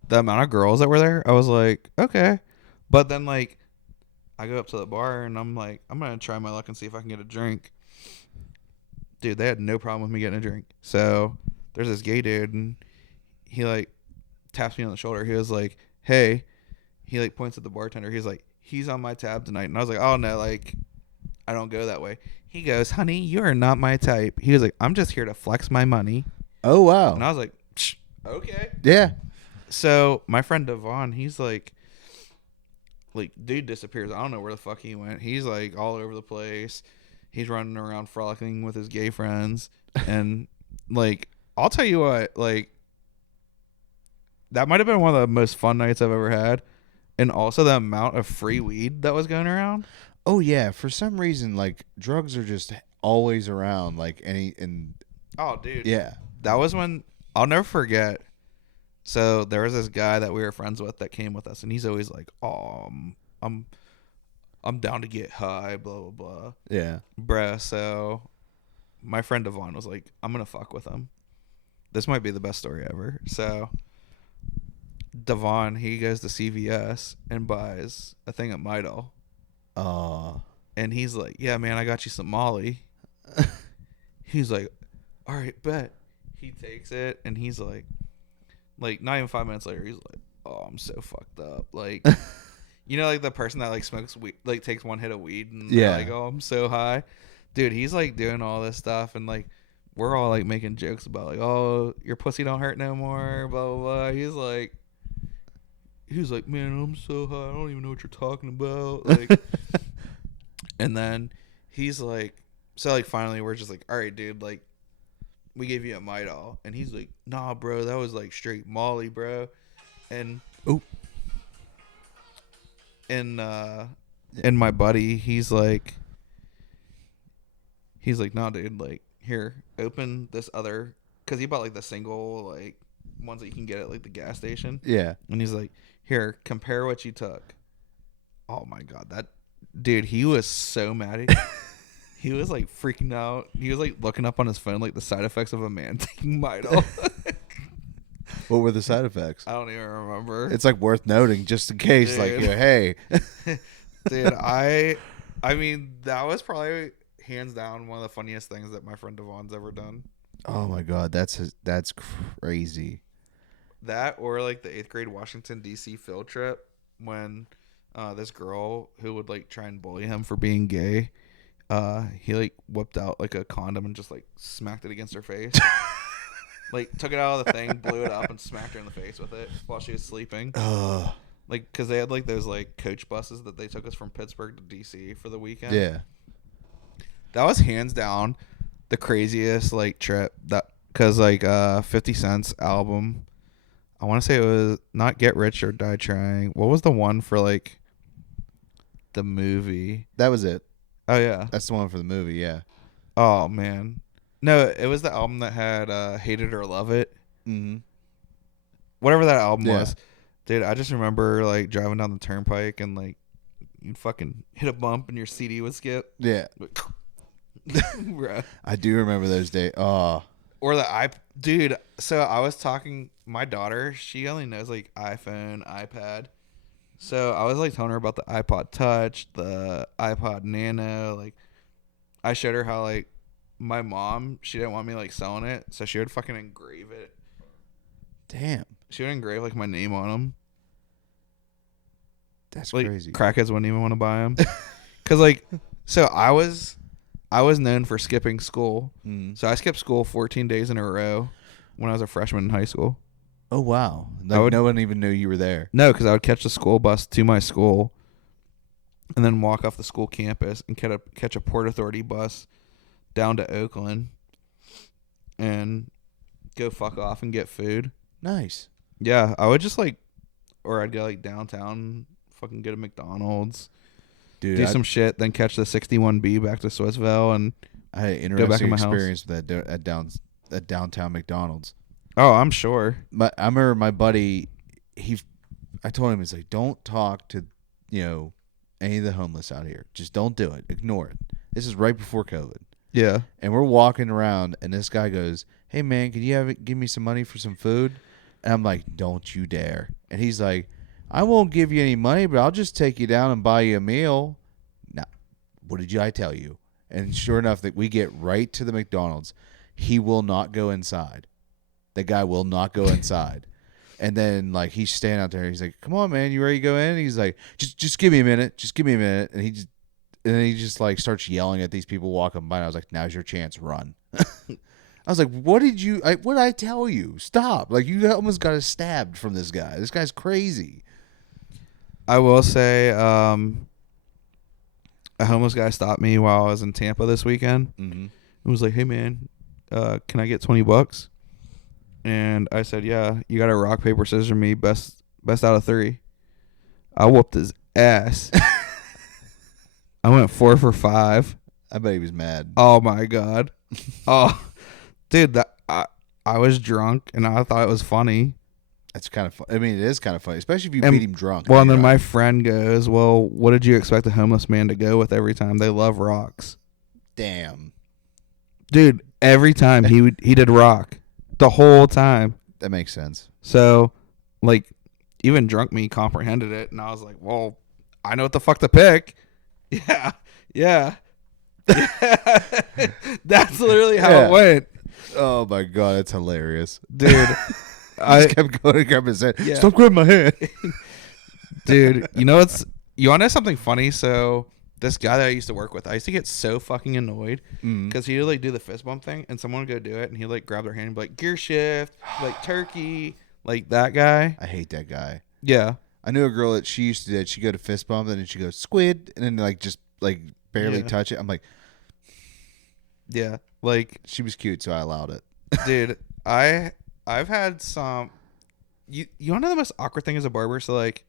the amount of girls that were there, I was like, okay. But then like I go up to the bar and I'm like, I'm gonna try my luck and see if I can get a drink. Dude, they had no problem with me getting a drink. So there's this gay dude and he like taps me on the shoulder. He was like, hey. He like points at the bartender. He's like, he's on my tab tonight. And I was like, oh no, like I don't go that way. He goes, honey, you are not my type. He was like, I'm just here to flex my money. Oh wow. And I was like, okay. Yeah. So my friend Devon, he's like dude disappears. I don't know where the fuck he went. He's like all over the place. He's running around frolicking with his gay friends. And like, I'll tell you what, like that might have been one of the most fun nights I've ever had. And also the amount of free weed that was going around. Oh yeah. For some reason, like drugs are just always around. Like Oh dude. yeah. That was when I'll never forget. So there was this guy that we were friends with that came with us, and he's always like, "Oh, I'm down to get high, blah blah blah." Yeah. Bruh. So my friend Devon was like, "I'm gonna fuck with him. This might be the best story ever." So Devon, he goes to CVS and buys a thing of Midol. And he's like, "Yeah, man, I got you some Molly." He's like, "All right, bet." He takes it, and he's like not even 5 minutes later, he's like, "Oh, I'm so fucked up." Like, you know, like the person that like smokes weed, like takes one hit of weed, and they're like, "Oh, I'm so high." Dude, he's like doing all this stuff, and like we're all like making jokes about like, "Oh, your pussy don't hurt no more," blah blah blah. He's like, "Man, I'm so high, I don't even know what you're talking about." Like, and then he's like, so like finally we're just like, "All right, dude, like we gave you a Midol," and he's like, "Nah, bro, that was like straight Molly, bro." And and my buddy, he's like, "Nah, dude, like here, open this other," because he bought like the single like ones that you can get at like the gas station. Yeah. And he's like, "Here, compare what you took." Oh my god, that dude, he was so mad. He was like freaking out. He was like looking up on his phone like the side effects of a man taking Midol. What were the side effects? I don't even remember. It's like worth noting just in case. Dude. Like, hey. Dude, I mean, that was probably hands down one of the funniest things that my friend Devon's ever done. Oh my god, that's crazy. That or like the 8th grade Washington D.C. field trip when this girl who would like try and bully him for being gay, he like whipped out like a condom and just like smacked it against her face. Like took it out of the thing, blew it up, and smacked her in the face with it while she was sleeping. Like, because they had like those like coach buses that they took us from Pittsburgh to DC for the weekend. Yeah. That was hands down the craziest like trip. That because like 50 Cent's album, I want to say it was not Get Rich or Die Trying. What was the one for like the movie? That was it. Oh yeah, That's the one for the movie. Yeah. oh man, no, it was the album that had Hate It or Love It. Mm-hmm. Whatever that album Yeah. was. Dude, I just remember like driving down the turnpike and like you'd fucking hit a bump and your CD would skip. Yeah. Bruh. I do remember those days. Oh. Or the dude, so I was talking, my daughter, she only knows like iPhone, iPad. So I was like telling her about the iPod Touch, the iPod Nano. Like I showed her how like my mom, she didn't want me like selling it, so she would fucking engrave it. Damn. She would engrave like my name on them. That's Like crazy. crackheads wouldn't even want to buy them. Cause like, so I was known for skipping school. Mm. So I skipped school 14 days in a row when I was a freshman in high school. Oh wow. Like, no one even knew you were there. No, because I would catch the school bus to my school and then walk off the school campus and catch a Port Authority bus down to Oakland and go fuck off and get food. Nice. Yeah, I would just like, or I'd go like downtown, fucking get a McDonald's, Dude, do some shit, then catch the 61B back to Swissville and I had an Go back interesting in my house. experience with that at downtown McDonald's. Oh, I'm sure. I remember my buddy. I told him, it's like, don't talk to, any of the homeless out here. Just don't do it. Ignore it. This is right before COVID. Yeah. And we're walking around, and this guy goes, "Hey man, can you give me some money for some food?" And I'm like, "Don't you dare!" And he's like, "I won't give you any money, but I'll just take you down and buy you a meal." Now, what did I tell you? And sure enough, that we get right to the McDonald's, he will not go inside. The guy will not go inside. And then like he's standing out there, he's like, "Come on, man, you ready to go in?" And he's like, "Just give me a minute, just give me a minute." And then he just like starts yelling at these people walking by. And I was like, "Now's your chance, run." I was like, what did I tell you? Stop. Like, you almost got us stabbed from this guy. This guy's crazy. I will say, a homeless guy stopped me while I was in Tampa this weekend. Mm-hmm. It was like, "Hey man, can I get $20?" And I said, "Yeah, you got to rock, paper, scissors me, best out of 3. I whooped his ass. I went 4 for 5. I bet he was mad. Oh my God. Oh, dude, I was drunk and I thought it was funny. That's kind of fun. I mean, it is kind of funny, especially if you beat him drunk. Well, and then my friend goes, "Well, what did you expect a homeless man to go with every time? They love rocks." Damn. Dude, every time he did rock. The whole time. That makes sense. So, like, even drunk me comprehended it, and I was like, "Well, I know what the fuck to pick." Yeah. That's literally how it went. Oh my God, that's hilarious, dude. I just kept going and grabbing his hand. Yeah. Stop grabbing my hand. Dude, you want to know something funny? So this guy that I used to work with, I used to get so fucking annoyed because he would like do the fist bump thing, and someone would go do it, and he'd like grab their hand and be like, "Gear shift," like turkey, like that guy. I hate that guy. Yeah. I knew a girl that she used to do it. She'd go to fist bump, and then she'd go squid, and then like just like barely touch it. I'm like, yeah, like she was cute, so I allowed it. Dude, I've had some. You want to know the most awkward thing as a barber? So like,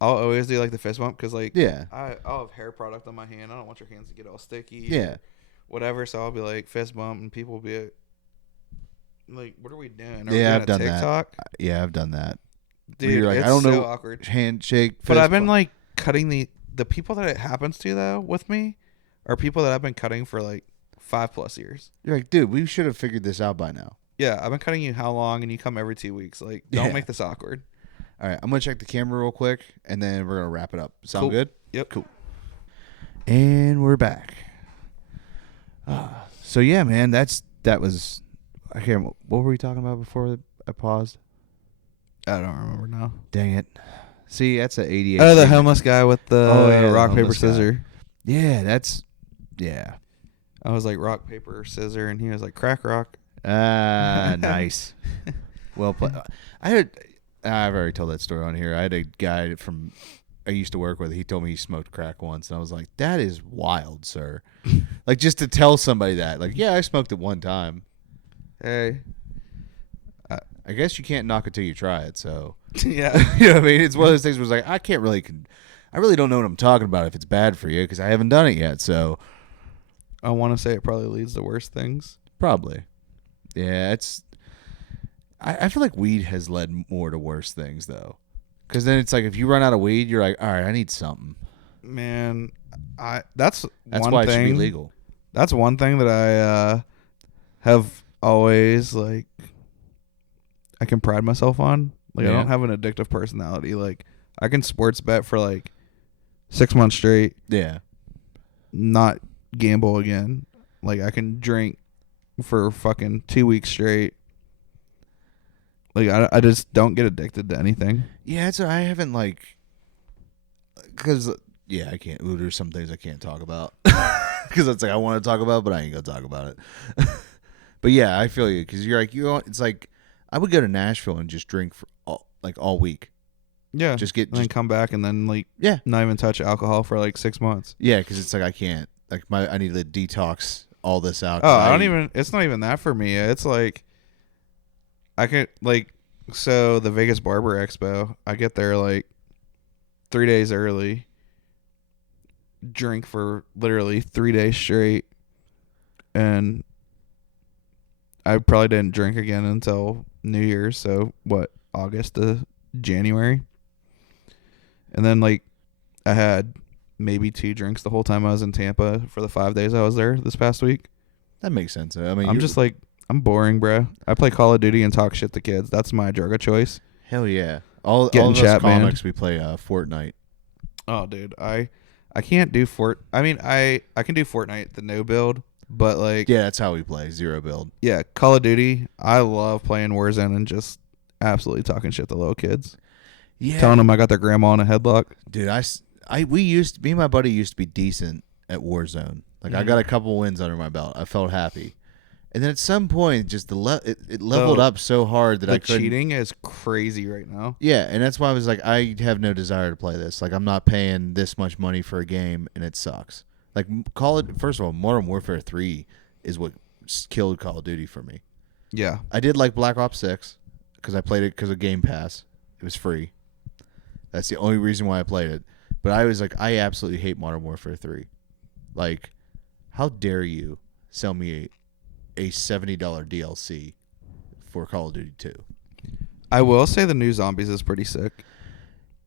I'll always do like the fist bump because like I'll have hair product on my hand. I don't want your hands to get all sticky. Yeah. Whatever. So I'll be like fist bump, and people will be like, "What are we doing? Are Yeah, we I've doing done a TikTok?" that. Yeah, I've done that. Dude, like, it's I don't so know, awkward. Handshake. But I've been like cutting the people that it happens to though with me are people that I've been cutting for like 5+ years. You're like, dude, we should have figured this out by now. Yeah, I've been cutting you how long, and you come every 2 weeks. Like, don't make this awkward. All right, I'm gonna check the camera real quick, and then we're gonna wrap it up. Sound good? Yep. Cool. And we're back. So yeah, man, that was. I can't. What were we talking about before I paused? I don't remember now. Dang it. See, that's an 88. Oh, the homeless guy with the rock, the paper, homeless guy. scissor. Yeah. I was like rock, paper, scissor, and he was like crack rock. Nice. Well played. I've already told that story on here. I had a guy I used to work with. He told me he smoked crack once, and I was like, "That is wild, sir." Like, just to tell somebody that, like, yeah, I smoked it one time. Hey. I guess you can't knock it till you try it. So Yeah. you know what I mean? It's one of those things where it's like, I really don't know what I'm talking about if it's bad for you because I haven't done it yet. So I want to say it probably leads to worse things. probably. Yeah, I feel like weed has led more to worse things though, because then it's like if you run out of weed, you're like, all right, I need something. Man, that's one why thing. it should be legal. That's one thing that I have always like. I can pride myself on. Like, I don't have an addictive personality. Like, I can sports bet for like 6 months straight. Yeah. Not gamble again. Like, I can drink for fucking 2 weeks straight. Like, I just don't get addicted to anything. Yeah, I haven't like, because I can't. There's some things I can't talk about because it's like I want to talk about, but I ain't gonna talk about it. But yeah, I feel you because you're like it's like I would go to Nashville and just drink for all week. Yeah, then come back and then like not even touch alcohol for like 6 months. Yeah, because it's like I can't I need to detox all this out. Oh, I don't even. It's not even that for me. It's like I can so the Vegas Barber Expo. I get there like 3 days early. Drink for literally 3 days straight, and I probably didn't drink again until New Year's. So what, August to January, and then like I had maybe 2 drinks the whole time I was in Tampa for the 5 days I was there this past week. That makes sense. I mean, I'm just like, I'm boring, bro. I play Call of Duty and talk shit to kids. That's my drug of choice. hell yeah. All Getting of us chat banned. comics, we play Fortnite. Oh, dude, I can't do I mean, I can do Fortnite, the no build, but like, Yeah, that's how we play. 0 build. yeah, Call of Duty. I love playing Warzone and just absolutely talking shit to little kids. Yeah, Telling them I got their grandma in a headlock. dude. Me and my buddy used to be decent at Warzone. Like I got a couple wins under my belt. I felt happy, and then at some point, just it leveled up so hard that I couldn't. Cheating is crazy right now. Yeah, and that's why I was like, I have no desire to play this. Like I'm not paying this much money for a game, and it sucks. Like first of all, Modern Warfare 3 is what killed Call of Duty for me. Yeah, I did like Black Ops 6 because I played it because of Game Pass. It was free. That's the only reason why I played it. But I was like, I absolutely hate Modern Warfare 3. Like, how dare you sell me a $70 DLC for Call of Duty 2? I will say the new Zombies is pretty sick.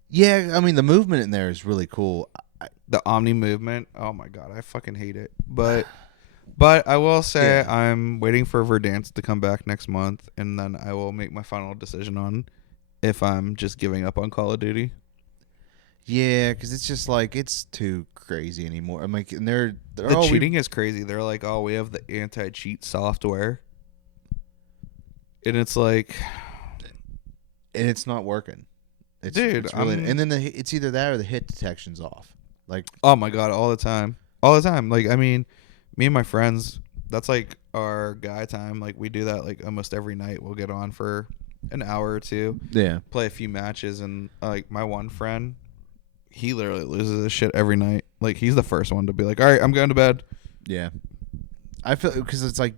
Yeah, I mean, the movement in there is really cool. The Omni movement. Oh my god, I fucking hate it. But I will say I'm waiting for Verdansk to come back next month, and then I will make my final decision on if I'm just giving up on Call of Duty. Yeah, because it's just like, it's too crazy anymore. I'm like, and they're the cheating is crazy. They're like, oh, we have the anti-cheat software, and it's like, and it's not working. Dude, it's really, and then it's either that or the hit detection's off. Like, oh my god, all the time. Like, I mean, me and my friends, that's like our guy time. Like, we do that like almost every night. We'll get on for an hour or two, play a few matches, and like my one friend, he literally loses his shit every night. Like, he's the first one to be like, all right, I'm going to bed. Yeah, I feel, because it's like,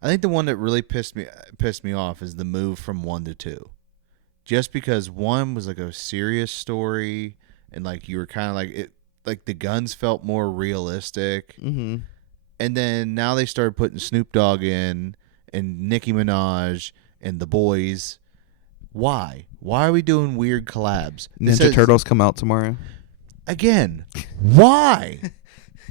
I think the one that really pissed me off is the move from 1 to 2, just because 1 was like a serious story, and like you were kind of like it, like the guns felt more realistic, mm-hmm. and then now they started putting Snoop Dogg in and Nicki Minaj and the boys. Why are we doing weird collabs? Ninja Turtles come out tomorrow. Again, why?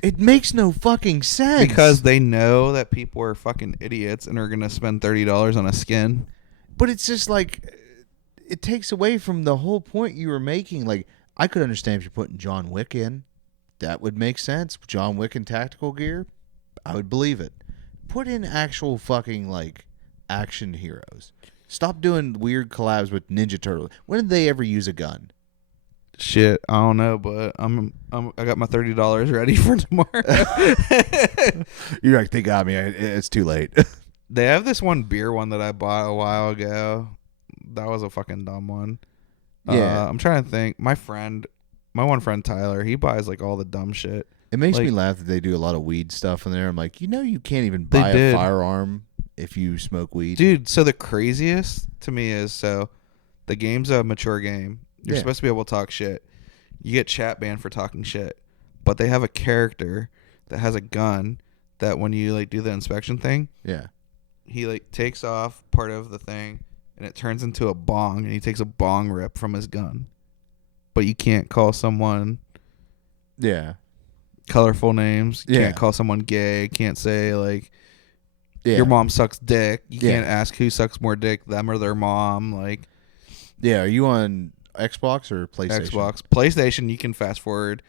It makes no fucking sense. Because they know that people are fucking idiots and are going to spend $30 on a skin. But it's just like, it takes away from the whole point you were making. Like, I could understand if you're putting John Wick in. That would make sense. John Wick in tactical gear, I would believe it. Put in actual fucking, like, action heroes. Stop doing weird collabs with Ninja Turtle. When did they ever use a gun? Shit, I don't know, but I got my $30 ready for tomorrow. You're like, they got me. It's too late. They have this one beer one that I bought a while ago. That was a fucking dumb one. Yeah, I'm trying to think. My one friend Tyler, he buys like all the dumb shit. it makes like, me laugh that they do a lot of weed stuff in there. I'm like, you can't even buy a firearm if you smoke weed. Dude, so the craziest to me is, so the game's a mature game. You're supposed to be able to talk shit. You get chat banned for talking shit. But they have a character that has a gun that when you like do the inspection thing, he like takes off part of the thing and it turns into a bong, and he takes a bong rip from his gun. But you can't call someone colorful names. You can't call someone gay. Can't say like your mom sucks dick. You can't ask who sucks more dick, them or their mom. Like, are you on Xbox or PlayStation? Xbox. PlayStation, you can fast forward.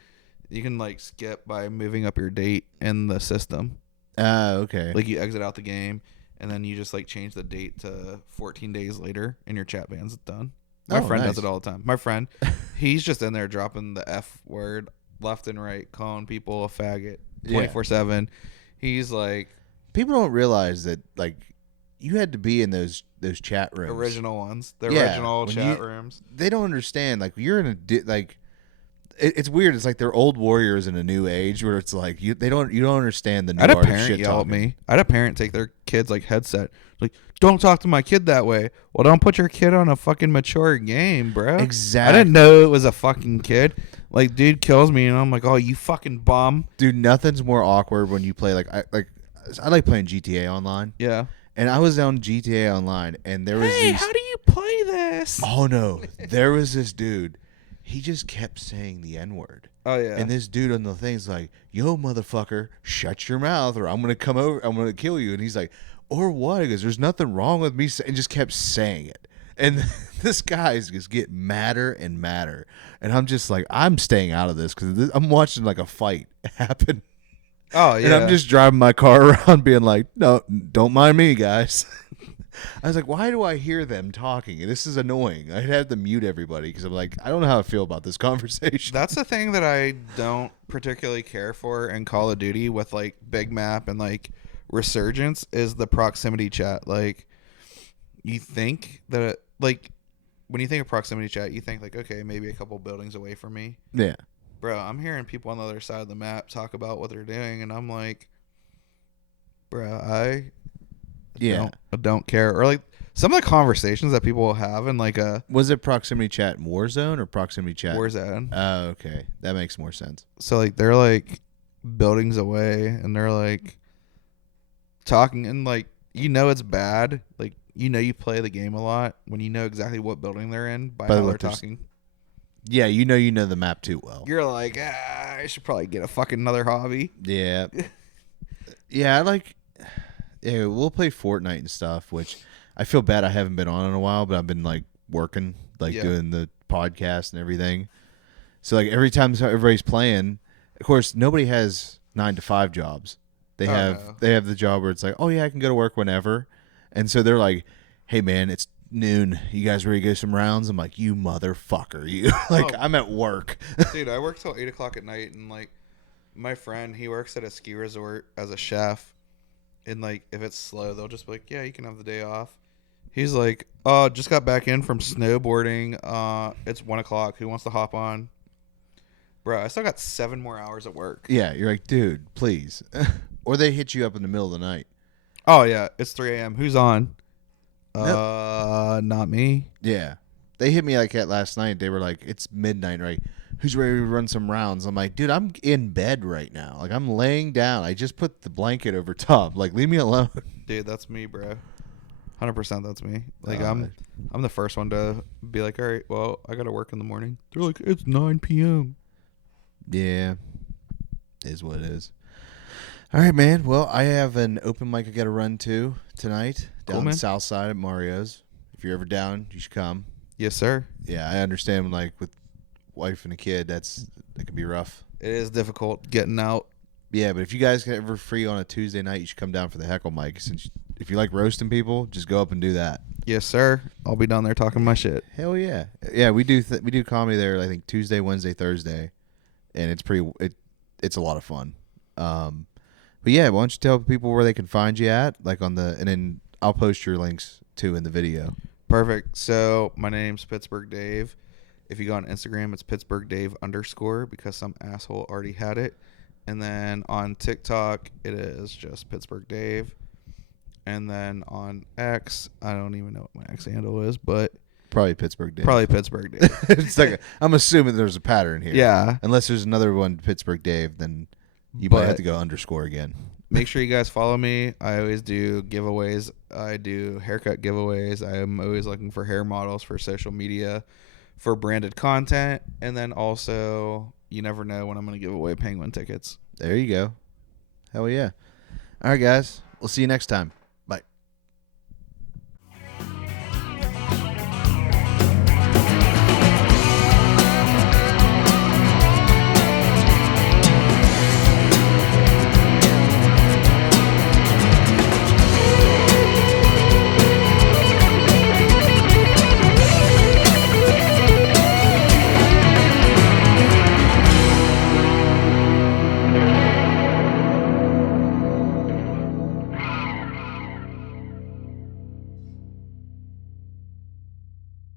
You can like skip by moving up your date in the system. Okay. Like, you exit out the game and then you just like change the date to 14 days later and your chat ban's done. My friend does it all the time. My friend, he's just in there dropping the F word left and right, calling people a faggot 24/7. He's like, people don't realize that, like, you had to be in those chat rooms. Original ones. The original chat rooms. They don't understand. Like, you're in it's weird. It's like they're old warriors in a new age where it's like you don't understand the new I had a art of parent shit yell at talking. me. I had a parent take their kid's like headset. Like, don't talk to my kid that way. Well, don't put your kid on a fucking mature game, bro. Exactly. I didn't know it was a fucking kid. Like, dude kills me, and I'm like, oh, you fucking bum. Dude, nothing's more awkward when you play like I like playing GTA Online. Yeah. And I was on GTA Online, and there was how do you play this? Oh no, there was this dude. He just kept saying the N-word. Oh yeah. And this dude on the thing's like, "Yo, motherfucker, shut your mouth, or I'm gonna come over. I'm gonna kill you." And he's like, "Or what?" He goes, "There's nothing wrong with me," and just kept saying it. And this guy's just getting madder and madder. And I'm just like, I'm staying out of this because I'm watching like a fight happen. Oh yeah. And I'm just driving my car around being like, no, don't mind me, guys. I was like, why do I hear them talking? This is annoying. I had to mute everybody because I'm like, I don't know how I feel about this conversation. That's the thing that I don't particularly care for in Call of Duty with like Big Map and like Resurgence is the proximity chat. Like, you think that like when you think of proximity chat, you think like, okay, maybe a couple buildings away from me. Yeah. Bro, I'm hearing people on the other side of the map talk about what they're doing, and I'm like, bro, I don't care. Or like some of the conversations that people will have in like a Was it proximity chat in Warzone or proximity chat? Warzone. Oh, okay. That makes more sense. So like they're like buildings away, and they're like talking, and like it's bad. Like you play the game a lot when you know exactly what building they're in by how they're talking. Yeah, you know the map too well. You're like, I should probably get a fucking another hobby. Yeah. Yeah, we'll play Fortnite and stuff, which I feel bad I haven't been on in a while, but I've been like working, doing the podcast and everything. So like every time everybody's playing, of course, nobody has 9-to-5 jobs. They have the job where it's like, oh yeah, I can go to work whenever. And so they're like, hey man, it's noon. You guys ready to go some rounds? I'm like, you motherfucker, you. I'm at work. Dude, I work till 8 o'clock at night, and like my friend, he works at a ski resort as a chef, and like if it's slow, they'll just be like, yeah, you can have the day off. He's like, oh, just got back in from snowboarding. It's 1 o'clock. Who wants to hop on? Bro, I still got 7 more hours at work. Yeah, you're like, dude, please. Or they hit you up in the middle of the night. Oh yeah, it's 3 a.m. Who's on? Nope. Not me. Yeah. They hit me like that last night. They were like, it's midnight, right? Who's ready to run some rounds? I'm like, dude, I'm in bed right now. Like, I'm laying down. I just put the blanket over top. Like, leave me alone. Dude, that's me, bro. 100% that's me. Like, I'm the first one to be like, all right, well, I got to work in the morning. They're like, it's 9 p.m. Yeah. Is what it is. All right, man. Well, I have an open mic I got to run to tonight down the south side at Mario's. If you're ever down, you should come. Yes, sir. Yeah, I understand. Like with wife and a kid, that could be rough. It is difficult getting out. Yeah, but if you guys get ever free on a Tuesday night, you should come down for the heckle mic. Since if you like roasting people, just go up and do that. Yes, sir. I'll be down there talking my shit. Hell yeah, yeah. We do comedy there. I think Tuesday, Wednesday, Thursday, and it's a lot of fun. But yeah, why don't you tell people where they can find you at, and then I'll post your links too in the video. Perfect. So my name's Pittsburgh Dave. If you go on Instagram, it's Pittsburgh Dave _ because some asshole already had it. And then on TikTok, it is just Pittsburgh Dave. And then on X, I don't even know what my X handle is, but probably Pittsburgh Dave. It's like I'm assuming there's a pattern here. Yeah. Unless there's another one, Pittsburgh Dave, then you might have to go _ again. Make sure you guys follow me. I always do giveaways. I do haircut giveaways. I am always looking for hair models for social media, for branded content. And then also, you never know when I'm going to give away Penguin tickets. There you go. Hell yeah. All right, guys. We'll see you next time.